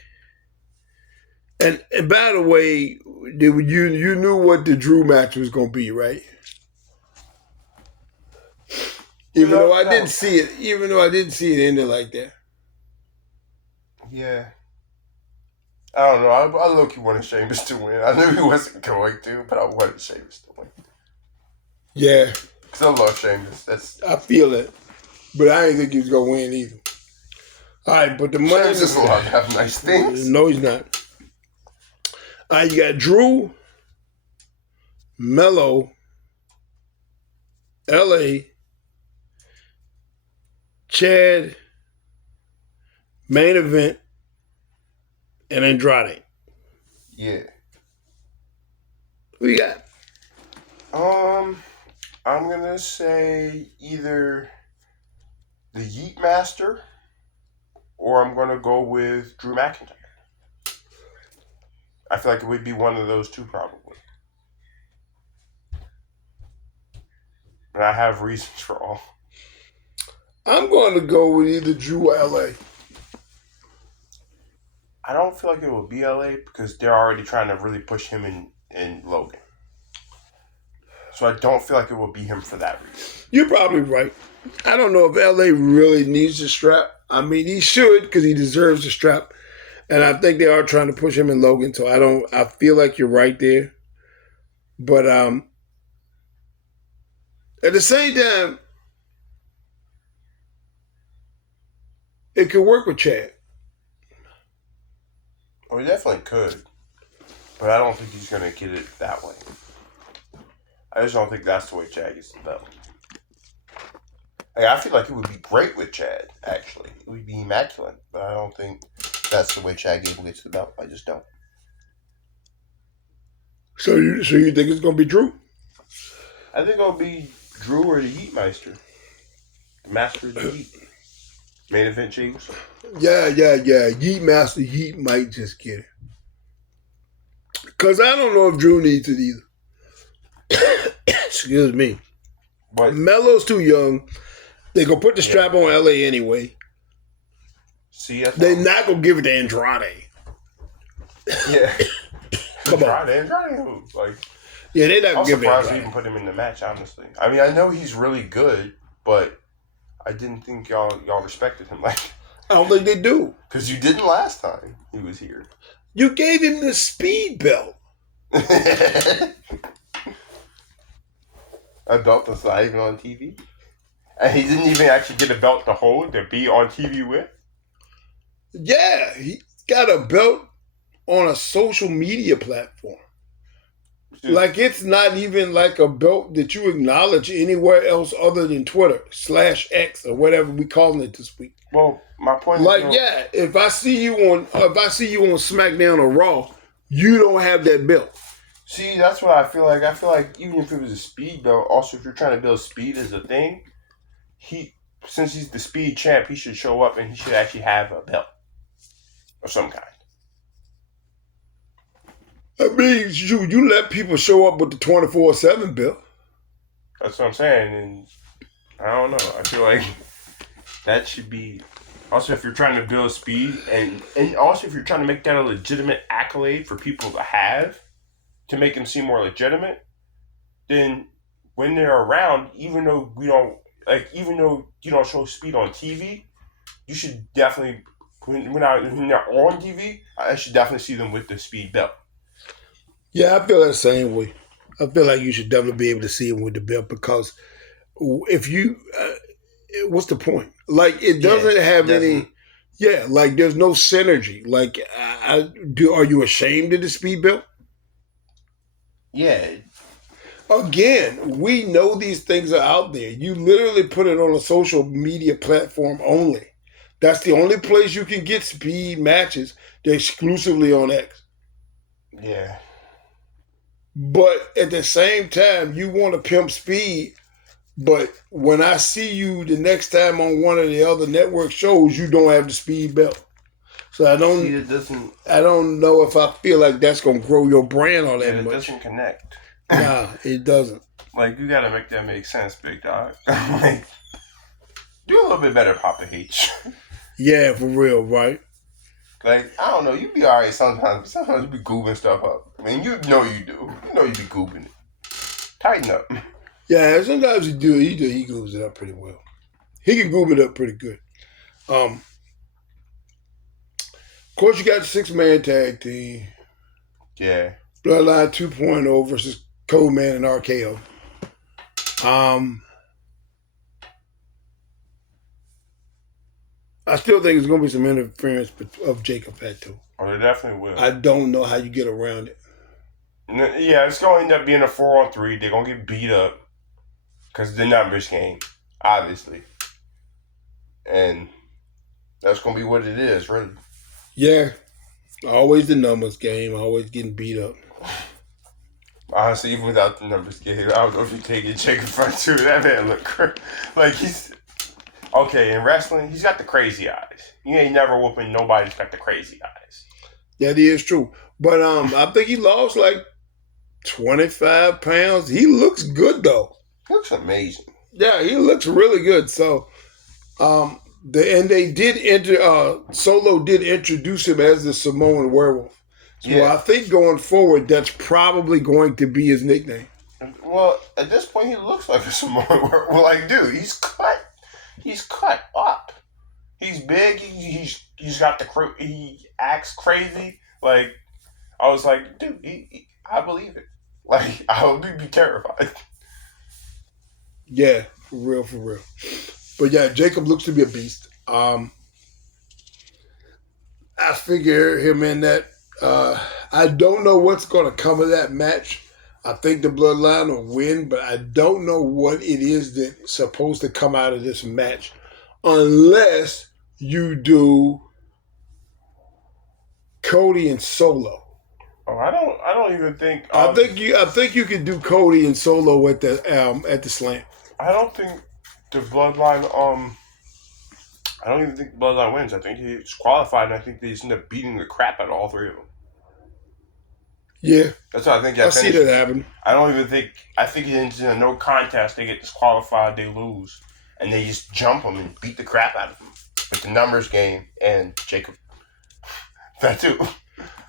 And by the way, you knew what the Drew match was going to be, right? Even though I didn't see it ended like that. Yeah. I don't know. I low-key wanted Sheamus to win. I knew he wasn't going to, but I wanted Sheamus to win. Yeah. Because I love Sheamus. I feel it. But I didn't think he was going to win either. All right, but the money... Sheamus is allowed to have nice things. No, he's not. All right, you got Drew, Mello, LA, Chad, main event, and Andrade. Yeah. Who you got? I'm gonna say either the Yeet Master or I'm gonna go with Drew McIntyre. I feel like it would be one of those two probably. And I have reasons for all. I'm going to go with either Drew or LA. I don't feel like it will be LA because they're already trying to really push him in Logan. So I don't feel like it will be him for that reason. You're probably right. I don't know if LA really needs the strap. I mean, he should because he deserves the strap. And I think they are trying to push him in Logan. So I feel like you're right there. But at the same time, it could work with Chad. Oh, he definitely could. But I don't think he's going to get it that way. I just don't think that's the way Chad gets the belt. I feel like it would be great with Chad, actually. It would be immaculate. But I don't think that's the way Chad Gable gets the belt. I just don't. So you think it's going to be Drew? I think it'll be Drew or the Yeet Meister. The Master of the Yeet. Main event James. Yeah. Yeet Master Yeet might just get it. Because I don't know if Drew needs it either. Excuse me. But Melo's too young. They're going to put the strap on LA anyway. See, they're not going to give it to Andrade. Yeah. Come on. Andrade, yeah, they're not going to give it to Andrade. I'm surprised they even put him in the match, honestly. I mean, I know he's really good, but I didn't think y'all respected him like I don't think they do. Because you didn't last time he was here. You gave him the speed belt. A belt that's not even on TV. And he didn't even actually get a belt to hold to be on TV with. Yeah, he got a belt on a social media platform. Like it's not even like a belt that you acknowledge anywhere else other than Twitter /X or whatever we calling it this week. Well, my point Like, is, yeah, if I see you on SmackDown or Raw, you don't have that belt. see, that's what I feel like. I feel like even if it was a speed belt, also if you're trying to build speed as a thing, since he's the speed champ, he should show up and he should actually have a belt of some kind. I mean, you let people show up with the 24/7 belt. That's what I'm saying, and I don't know. I feel like that should be. Also, if you're trying to build speed, and also if you're trying to make that a legitimate accolade for people to have, to make them seem more legitimate, then when they're around, even though you don't show speed on TV, you should definitely when they're on TV, I should definitely see them with the speed belt. Yeah, I feel that same way. I feel like you should definitely be able to see him with the belt because if you, what's the point? Like it doesn't have any. Yeah, like there's no synergy. Like, are you ashamed of the speed belt? Yeah. Again, we know these things are out there. You literally put it on a social media platform only. That's the only place you can get speed matches. They're exclusively on X. Yeah. But at the same time, you want to pimp speed. But when I see you the next time on one of the other network shows, you don't have the speed belt. So I don't know if I feel like that's gonna grow your brand all that much. It doesn't connect. Nah, it doesn't. Like you gotta make that make sense, big dog. Like do a little bit better, Papa H. Yeah, for real, right? Like, I don't know, you be alright sometimes, but sometimes you be goobing stuff up. I mean, you know you do. You know you be goobing it. Tighten up. Yeah, sometimes he do. He goobs it up pretty well. He can goob it up pretty good. Of course, you got the 6-man tag team. Yeah. Bloodline 2.0 versus Coleman and RKO. I still think there's going to be some interference of Jacob Fatu. Oh, there definitely will. I don't know how you get around it. Yeah, it's going to end up being a 4-on-3. They're going to get beat up because the numbers game, obviously. And that's going to be what it is, really. Yeah. Always the numbers game. Always getting beat up. Honestly, even without the numbers game, I don't know if you take it Jacob Fatu. That man look crazy. Like, he's... Okay, in wrestling, he's got the crazy eyes. You ain't never whooping nobody's got the crazy eyes. That is true. But I think he lost like 25 pounds. He looks good, though. He looks amazing. Yeah, he looks really good. So, they did Solo did introduce him as the Samoan Werewolf. So yeah. I think going forward, that's probably going to be his nickname. Well, at this point, he looks like a Samoan Werewolf. Like, dude, he's cut. He's cut up. He's big. He's got the he acts crazy. Like I was like, dude, I believe it. Like I would be terrified. Yeah, for real. But yeah, Jacob looks to be a beast. I figure him in that. I don't know what's going to come of that match. I think the Bloodline will win, but I don't know what it is that's supposed to come out of this match unless you do Cody and Solo. Oh, I don't even think. I think you can do Cody and Solo at the Slam. I don't think the Bloodline. I don't even think the Bloodline wins. I think he's qualified, and I think they just end up beating the crap out of all three of them. Yeah, that's what I think. I see that happen. I don't even think. I think it's in a no contest. They get disqualified. They lose, and they just jump them and beat the crap out of them with the numbers game and Jacob. That too.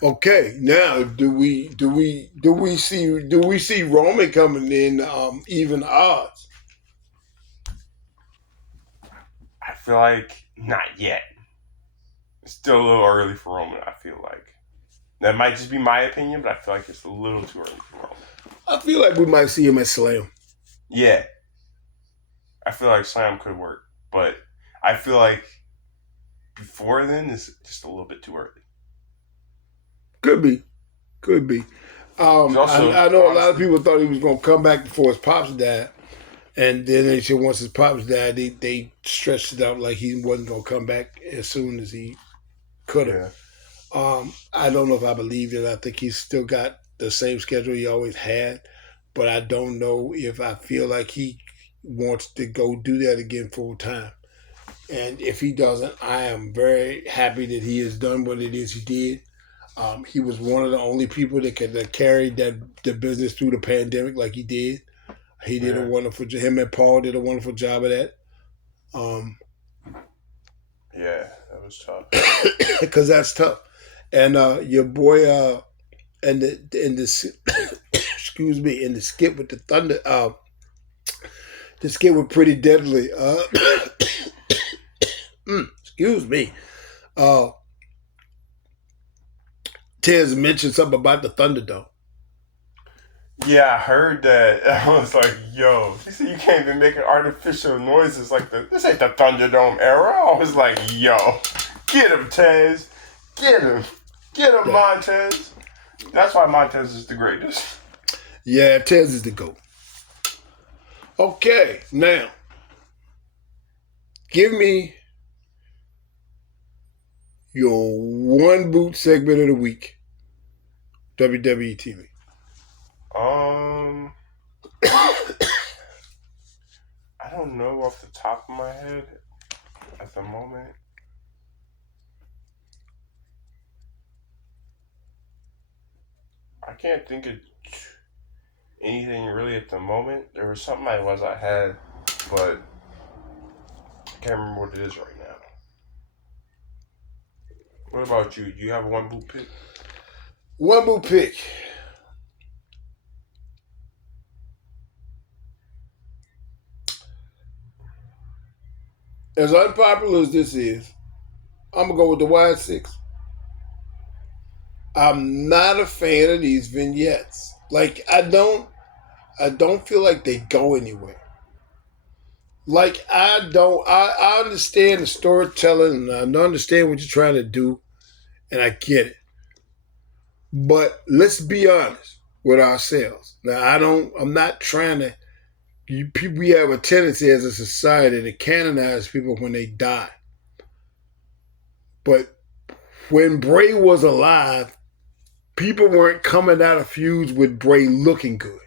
Okay, now do we see Roman coming in even odds? I feel like not yet. It's still a little early for Roman. I feel like. That might just be my opinion, but I feel like it's a little too early for Roman. I feel like we might see him at Slam. Yeah. I feel like Slam could work, but I feel like before then is just a little bit too early. Could be. Could be. Because also, I know a lot of honestly, people thought he was going to come back before his pops died. And then they said once his pops died, they stretched it out like he wasn't going to come back as soon as he could have. yeah, I don't know if I believe it. I think he's still got the same schedule he always had. But I don't know if I feel like he wants to go do that again full time. And if he doesn't, I am very happy that he has done what it is he did. He was one of the only people that could carry the business through the pandemic like he did. He did a yeah, wonderful. Him and Paul did a wonderful job of that. yeah, that was tough. Because that's tough. And your boy, and the excuse me, in the skit with the Thunder, the skit was pretty deadly. Excuse me. Tez mentioned something about the Thunderdome. Yeah, I heard that. I was like, yo, he said you can't even make artificial noises like this ain't the Thunderdome era. I was like, yo, get him, Tez. Get him. Get him, Yeah. Montez. That's why Montez is the greatest. Yeah, Tez is the GOAT. Okay, now, give me your one boot segment of the week. WWE TV. I don't know off the top of my head at the moment. I can't think of anything really at the moment. There was something I had, but I can't remember what it is right now. What about you? Do you have one boot pick? One boot pick. As unpopular as this is, I'm gonna go with the Wide Six. I'm not a fan of these vignettes. Like I don't feel like they go anywhere. Like I understand the storytelling and I understand what you're trying to do, and I get it. But let's be honest with ourselves. Now I'm not trying to we have a tendency as a society to canonize people when they die. But when Bray was alive, people weren't coming out of feuds with Bray looking good.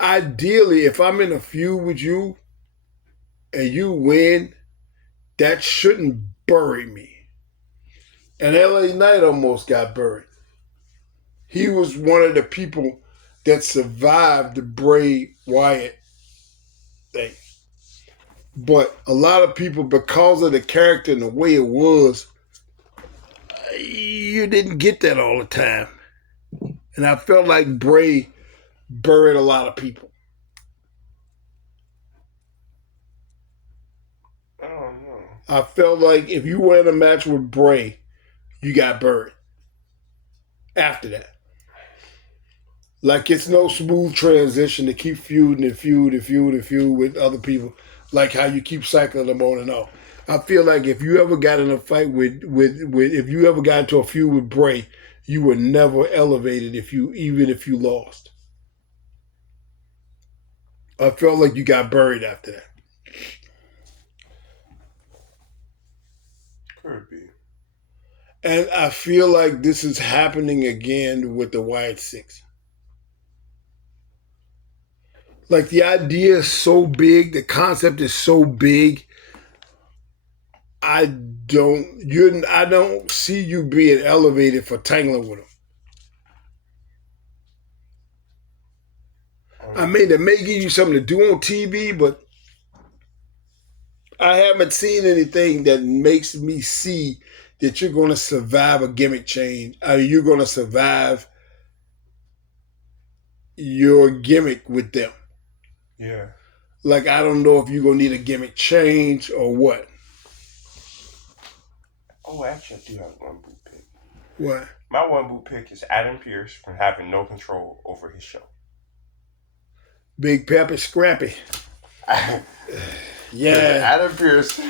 Ideally, if I'm in a feud with you and you win, that shouldn't bury me. And LA Knight almost got buried. He was one of the people that survived the Bray Wyatt thing. But a lot of people, because of the character and the way it was, you didn't get that all the time. And I felt like Bray buried a lot of people. I don't know. I felt like if you were in a match with Bray, you got buried after that. Like it's no smooth transition to keep feuding and feud with other people, like how you keep cycling them on and off. I feel like if you ever got in a fight with if you ever got into a feud with Bray, you were never elevated even if you lost. I felt like you got buried after that. Could be. And I feel like this is happening again with the Wyatt Six. Like the idea is so big, the concept is so big. I don't see you being elevated for tangling with them. I mean, they may give you something to do on TV, but I haven't seen anything that makes me see that you're going to survive a gimmick change. You're going to survive your gimmick with them. Yeah. Like, I don't know if you're going to need a gimmick change or what. Oh, actually, I do have one boot pick. What? My one boot pick is Adam Pearce from having no control over his show. Big Pepper Scrappy. Yeah. Adam Pearce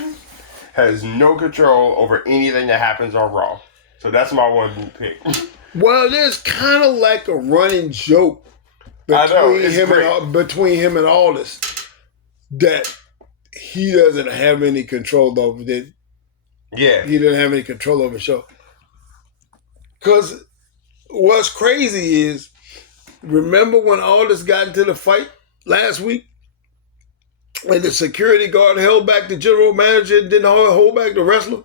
has no control over anything that happens on Raw. So that's my one boot pick. Well, there's kind of like a running joke between him and Aldis that he doesn't have any control over that. Yeah. He doesn't have any control over the show. Because what's crazy is, remember when Aldis got into the fight last week? And the security guard held back the general manager and didn't hold back the wrestler?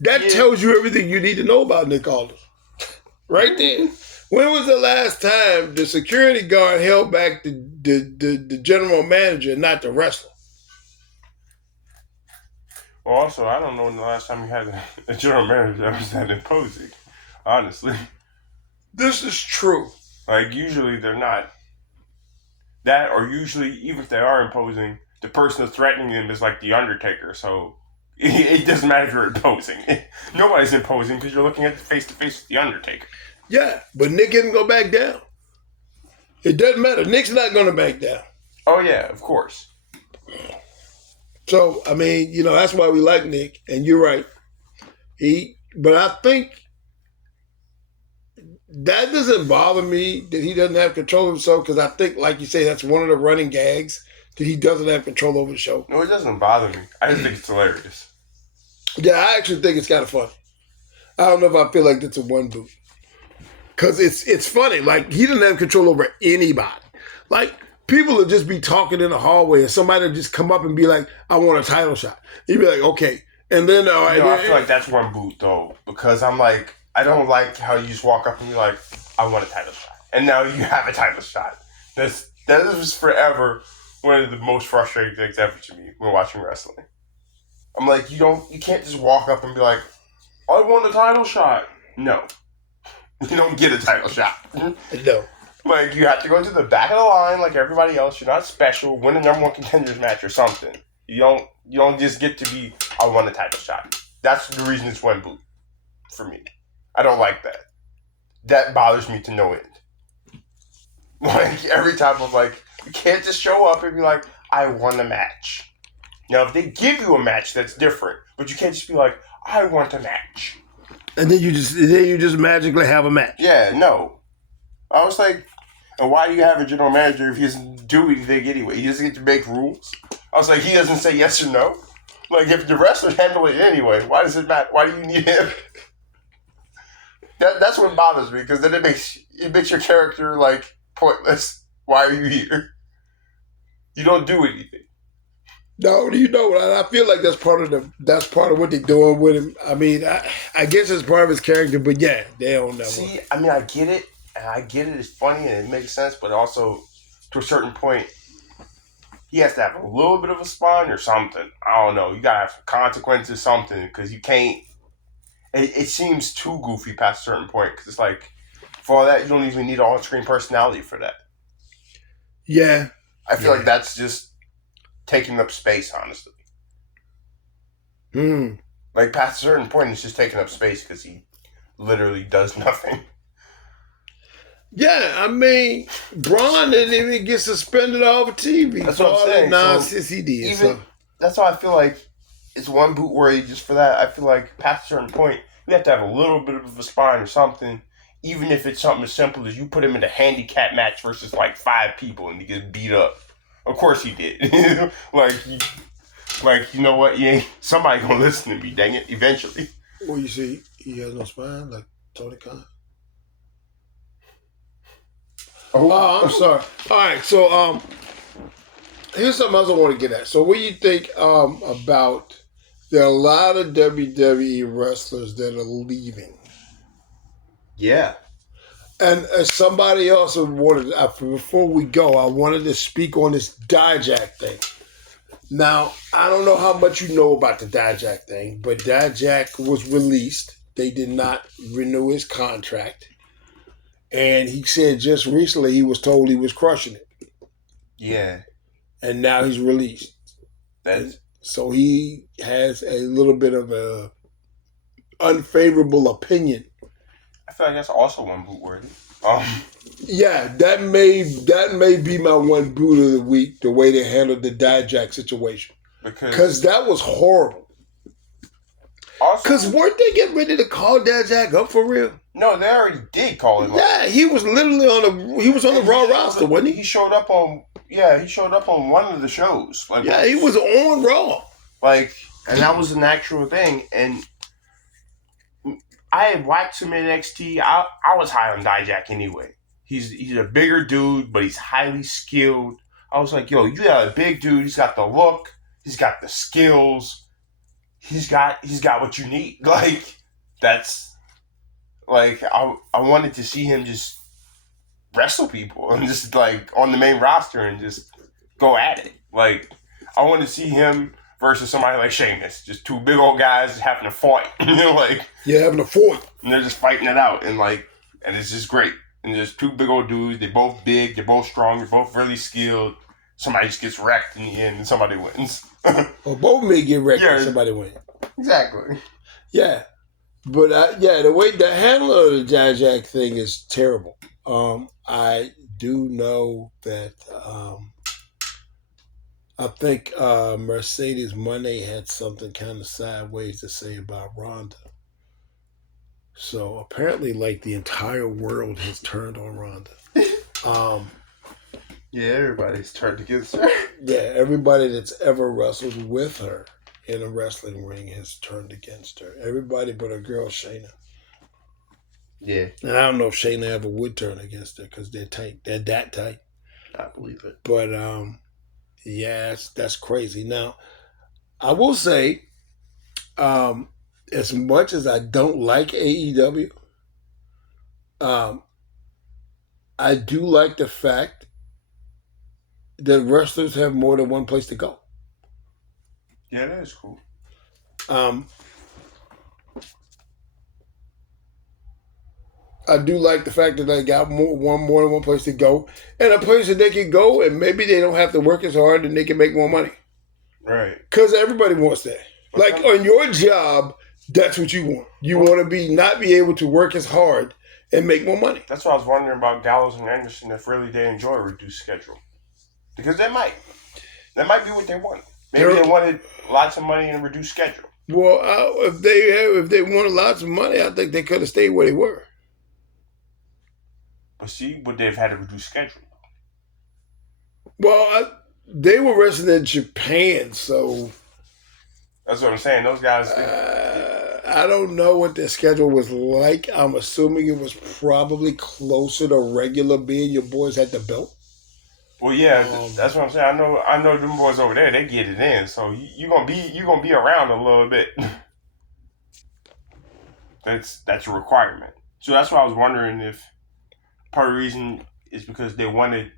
That tells you everything you need to know about Nick Aldis. Right there. When was the last time the security guard held back the general manager and not the wrestler? Well, also, I don't know when the last time you had a general manager that was that imposing, honestly. This is true. Like, usually they're not. That, or usually, even if they are imposing, the person that's threatening them is like the Undertaker, so it doesn't matter if you're imposing. Nobody's imposing because you're looking at the face-to-face with the Undertaker. Yeah, but Nick isn't going to back down. It doesn't matter. Nick's not going to back down. Oh, yeah, of course. So, I mean, that's why we like Nick, and you're right. But I think that doesn't bother me that he doesn't have control of himself, because I think, like you say, that's one of the running gags, that he doesn't have control over the show. No, it doesn't bother me. I just think it's hilarious. Yeah, I actually think it's kind of funny. I don't know if I feel like that's a one boot. Because it's funny. Like, he doesn't have control over anybody. Like, people will just be talking in the hallway and somebody will just come up and be like, I want a title shot. He'd be like, okay. And then, all right. I feel like that's one boot, though, because I'm like, I don't like how you just walk up and be like, I want a title shot. And now you have a title shot. That is forever one of the most frustrating things ever to me when watching wrestling. I'm like, you can't just walk up and be like, I want a title shot. No. You don't get a title shot. No. Like, you have to go to the back of the line like everybody else. You're not special. Win a number one contenders match or something. You don't just get to be, I want a title shot. That's the reason it's one boot for me. I don't like that. That bothers me to no end. Like, every time I'm like, you can't just show up and be like, I won a match. Now, if they give you a match, that's different. But you can't just be like, I want a match. And then you just magically have a match. Yeah, no. I was like, and why do you have a general manager if he doesn't do anything anyway? He doesn't get to make rules. I was like, he doesn't say yes or no. Like, if the wrestlers handle it anyway, why does it matter? Why do you need him? That's what bothers me, because then it makes your character like pointless. Why are you here? You don't do anything. No, I feel like that's part of what they're doing with him. I mean, I guess it's part of his character, but yeah, they don't know. See, I mean, I get it, and I get it. It's funny and it makes sense, but also to a certain point, he has to have a little bit of a spine or something. I don't know. You gotta have some consequences, something, because you can't. It seems too goofy past a certain point, because it's like, for all that, you don't even need an on-screen personality for that. Yeah. I feel like that's just taking up space, honestly. Like, past a certain point, it's just taking up space because he literally does nothing. Yeah, I mean, Braun didn't even get suspended off of TV. That's what I'm saying. Nonsense he did. That's why I feel like it's one boot worthy just for that. I feel like past a certain point, you have to have a little bit of a spine or something, even if it's something as simple as you put him in a handicap match versus like 5 people and he gets beat up. Of course he did. Like, you know what? Somebody gonna listen to me, dang it, eventually. Well, you see, he has no spine, like Tony Khan. Oh, I'm sorry. All right, so here's something else I want to get at. So what do you think about, there are a lot of WWE wrestlers that are leaving? Yeah. And as somebody else wanted, before we go, I wanted to speak on this Dijak thing. Now, I don't know how much you know about the Dijak thing, but Dijak was released. They did not renew his contract. And he said just recently he was told he was crushing it. Yeah. And now he's released. So he has a little bit of a unfavorable opinion. I feel like that's also one boot worthy. Yeah, that may be my one boot of the week. The way they handled the Dijak situation, because that was horrible. Because weren't they getting ready to call Dijak up for real? No, they already did call him up. Yeah, he was literally on the Raw roster, wasn't he? He showed up on one of the shows. Like, yeah, he was on Raw. Like, and that was an actual thing. And I had watched him in NXT. I was high on Dijak anyway. He's a bigger dude, but he's highly skilled. I was like, yo, you got a big dude. He's got the look. He's got the skills. He's got what you need. Like, that's like I wanted to see him just wrestle people and just like on the main roster and just go at it. Like, I want to see him versus somebody like Sheamus, just two big old guys having a fight. Having a fight, and they're just fighting it out, and it's just great. And just two big old dudes. They're both big. They're both strong. They're both really skilled. Somebody just gets wrecked in the end, and somebody wins. Well, both may get wrecked and somebody wins. Exactly. Yeah, but the way the handle of the Dijak thing is terrible. I do know that I think Mercedes Money had something kind of sideways to say about Ronda. So apparently, like, the entire world has turned on Ronda. Yeah, everybody's turned against her. Yeah, everybody that's ever wrestled with her in a wrestling ring has turned against her. Everybody but her girl, Shayna. Yeah. And I don't know if Shayna ever would turn against her because they're tight. They're that tight. I believe it. But, yeah, that's crazy. Now, I will say, as much as I don't like AEW, I do like the fact that wrestlers have more than one place to go. Yeah, that is cool. I do like the fact that they got more than one place to go, and a place that they can go, and maybe they don't have to work as hard, and they can make more money. Right. Because everybody wants that. Like, on your job, that's what you want. You want to not be able to work as hard and make more money. That's what I was wondering about Gallows and Anderson, if really they enjoy a reduced schedule. Because they might. That might be what they want. Maybe they wanted lots of money and a reduced schedule. Well, if they wanted lots of money, I think they could have stayed where they were. But see, would they have had a reduced schedule? Well, they were wrestling in Japan, so... That's what I'm saying. Those guys... I don't know what their schedule was like. I'm assuming it was probably closer to regular, being your boys had the belt. Well, yeah, that's what I'm saying. I know them boys over there, they get it in. So you're gonna be around a little bit. That's a requirement. So that's why I was wondering if part of the reason is because they wanted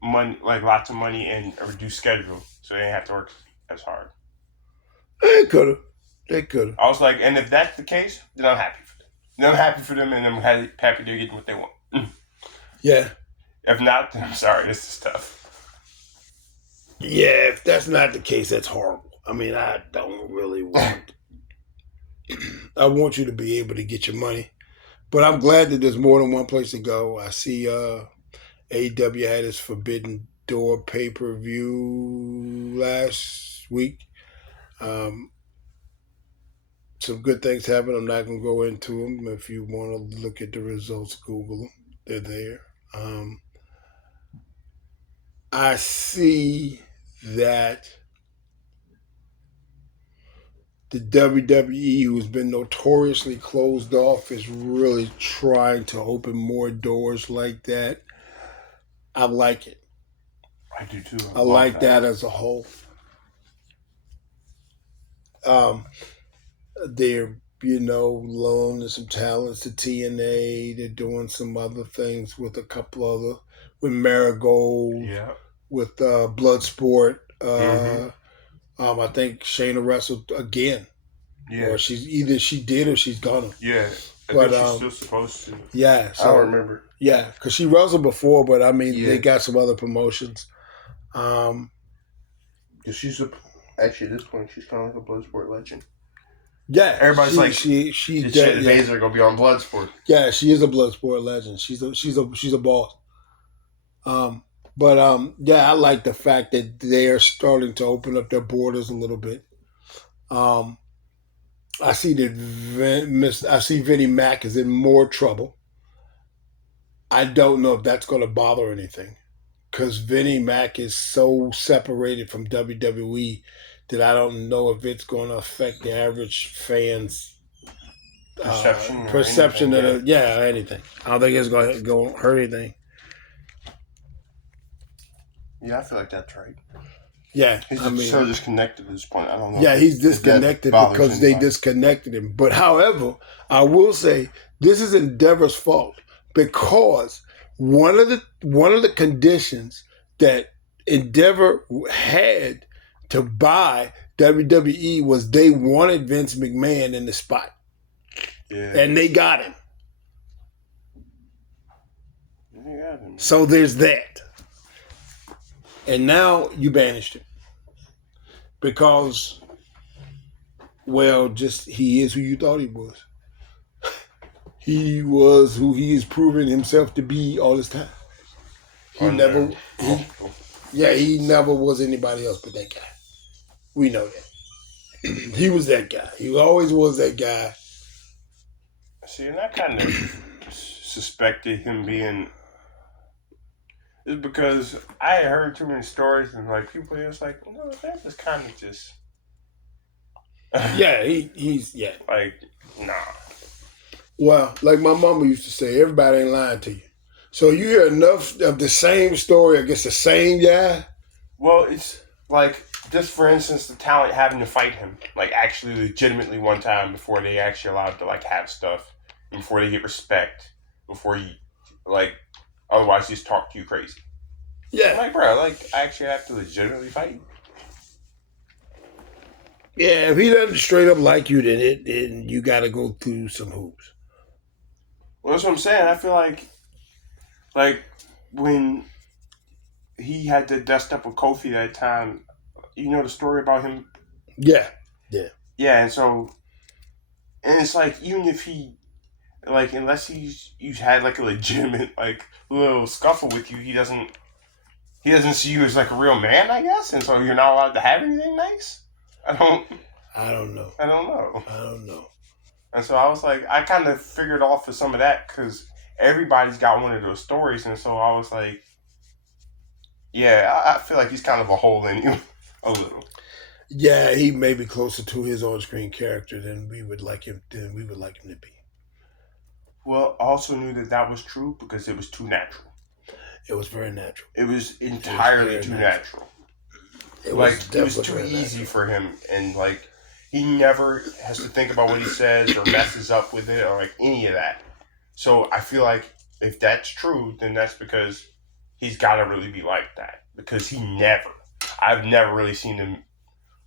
money, like lots of money and a reduced schedule, so they didn't have to work as hard. They could have. I was like, and if that's the case, then I'm happy for them. Then I'm happy for them, and I'm happy they're getting what they want. Yeah. If not, then I'm sorry. This is tough. Yeah, if that's not the case, that's horrible. I mean, I don't really want... I want you to be able to get your money. But I'm glad that there's more than one place to go. I see AEW had its Forbidden Door pay-per-view last week. Some good things happened. I'm not going to go into them. If you want to look at the results, Google them. They're there. I see that the WWE, who's been notoriously closed off, is really trying to open more doors like that. I like it. I do too. I like that as a whole. They're, loaning some talents to TNA. They're doing some other things with a couple other, with Marigold, with Bloodsport. I think Shayna wrestled again. Yeah. Or she did or she's gonna. Yeah. But she's still supposed to. Yeah. So, I don't remember. Yeah, because she wrestled before, but I mean, they got some other promotions. She's actually at this point, she's kind of like a Bloodsport legend. Yeah, Everybody's like, she Shayna Baszler gonna be on Bloodsport. Yeah, she is a Bloodsport legend. She's a boss. Yeah, I like the fact that they're starting to open up their borders a little bit. I see Vinnie Mac is in more trouble. I don't know if that's going to bother anything because Vinnie Mac is so separated from WWE that I don't know if it's going to affect the average fan's perception of anything. I don't think it's going to hurt anything. Yeah, I feel like that's right. Yeah, he's so disconnected at this point. I don't know. Yeah, he's disconnected because they disconnected him. But however, I will say this is Endeavor's fault because one of the conditions that Endeavor had to buy WWE was they wanted Vince McMahon in the spot. Yeah. And they got him. So there's that. And now you banished him. Because, well, just he is who you thought he was. He was who he is proving himself to be all this time. He never was anybody else but that guy. We know that. He was that guy. He always was that guy. See, and I kind of suspected him being... It's because I had heard too many stories and like people just like, no, that was kind of just. Yeah, he's like, nah. Well, like my mama used to say, everybody ain't lying to you. So you hear enough of the same story against the same guy. Well, it's like just for instance, the talent having to fight him, like actually legitimately one time before they actually allowed to like have stuff, and before they get respect, before you like. Otherwise, just talk to you crazy. Yeah. I'm like, bro, like, I actually have to legitimately fight you. Yeah, if he doesn't straight up like you, then you got to go through some hoops. Well, that's what I'm saying. I feel like, when he had to dust up with Kofi that time, you know the story about him? Yeah. Yeah, and it's like, even if he, like, unless you've had, like, a legitimate, like, little scuffle with you, he doesn't see you as, like, a real man, I guess, and so you're not allowed to have anything nice? I don't know. And so I was like, I kind of figured off of some of that, because everybody's got one of those stories, and so I was like, yeah, I feel like he's kind of a hole in you, a little. Yeah, he may be closer to his on-screen character than we would like him to be. Well, I also knew that was true because it was too natural. It was very natural. It was entirely too natural. It was too easy for him, and like he never has to think about what he says or messes up with it or like any of that. So I feel like if that's true, then that's because he's got to really be like that, because I've never really seen him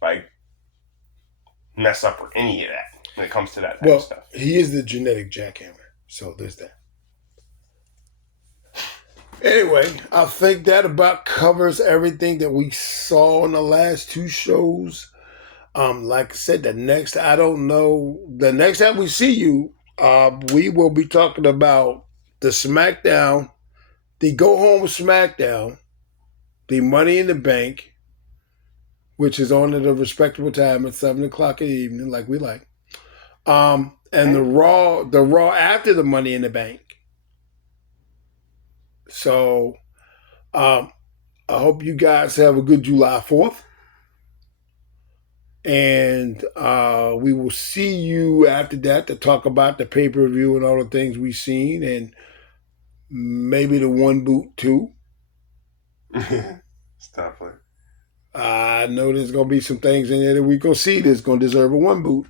like mess up or any of that when it comes to that type of stuff. He is the genetic jackhammer. So there's that. Anyway, I think that about covers everything that we saw in the last two shows. Like I said, the next time we see you, we will be talking about the Smackdown, the Go Home Smackdown, the Money in the Bank, which is on at a respectable time at 7 o'clock in the evening, like we like. And the Raw after the Money in the Bank. So, I hope you guys have a good July 4th. And we will see you after that to talk about the pay-per-view and all the things we've seen, and maybe the one boot too. Stop it. I know there's going to be some things in there that we're going to see that's going to deserve a one boot.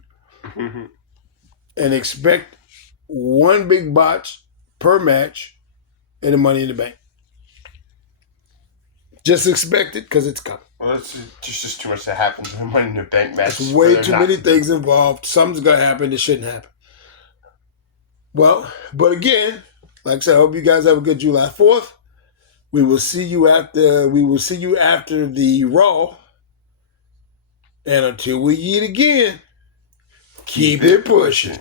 And expect one big botch per match in the Money in the Bank. Just expect it because it's coming. Well, it's just too much that happens in the Money in the Bank match. There's way too many things involved. Something's going to happen that shouldn't happen. Well, but again, like I said, I hope you guys have a good July 4th. We will see you after the Raw. And until we eat again, Keep it pushing.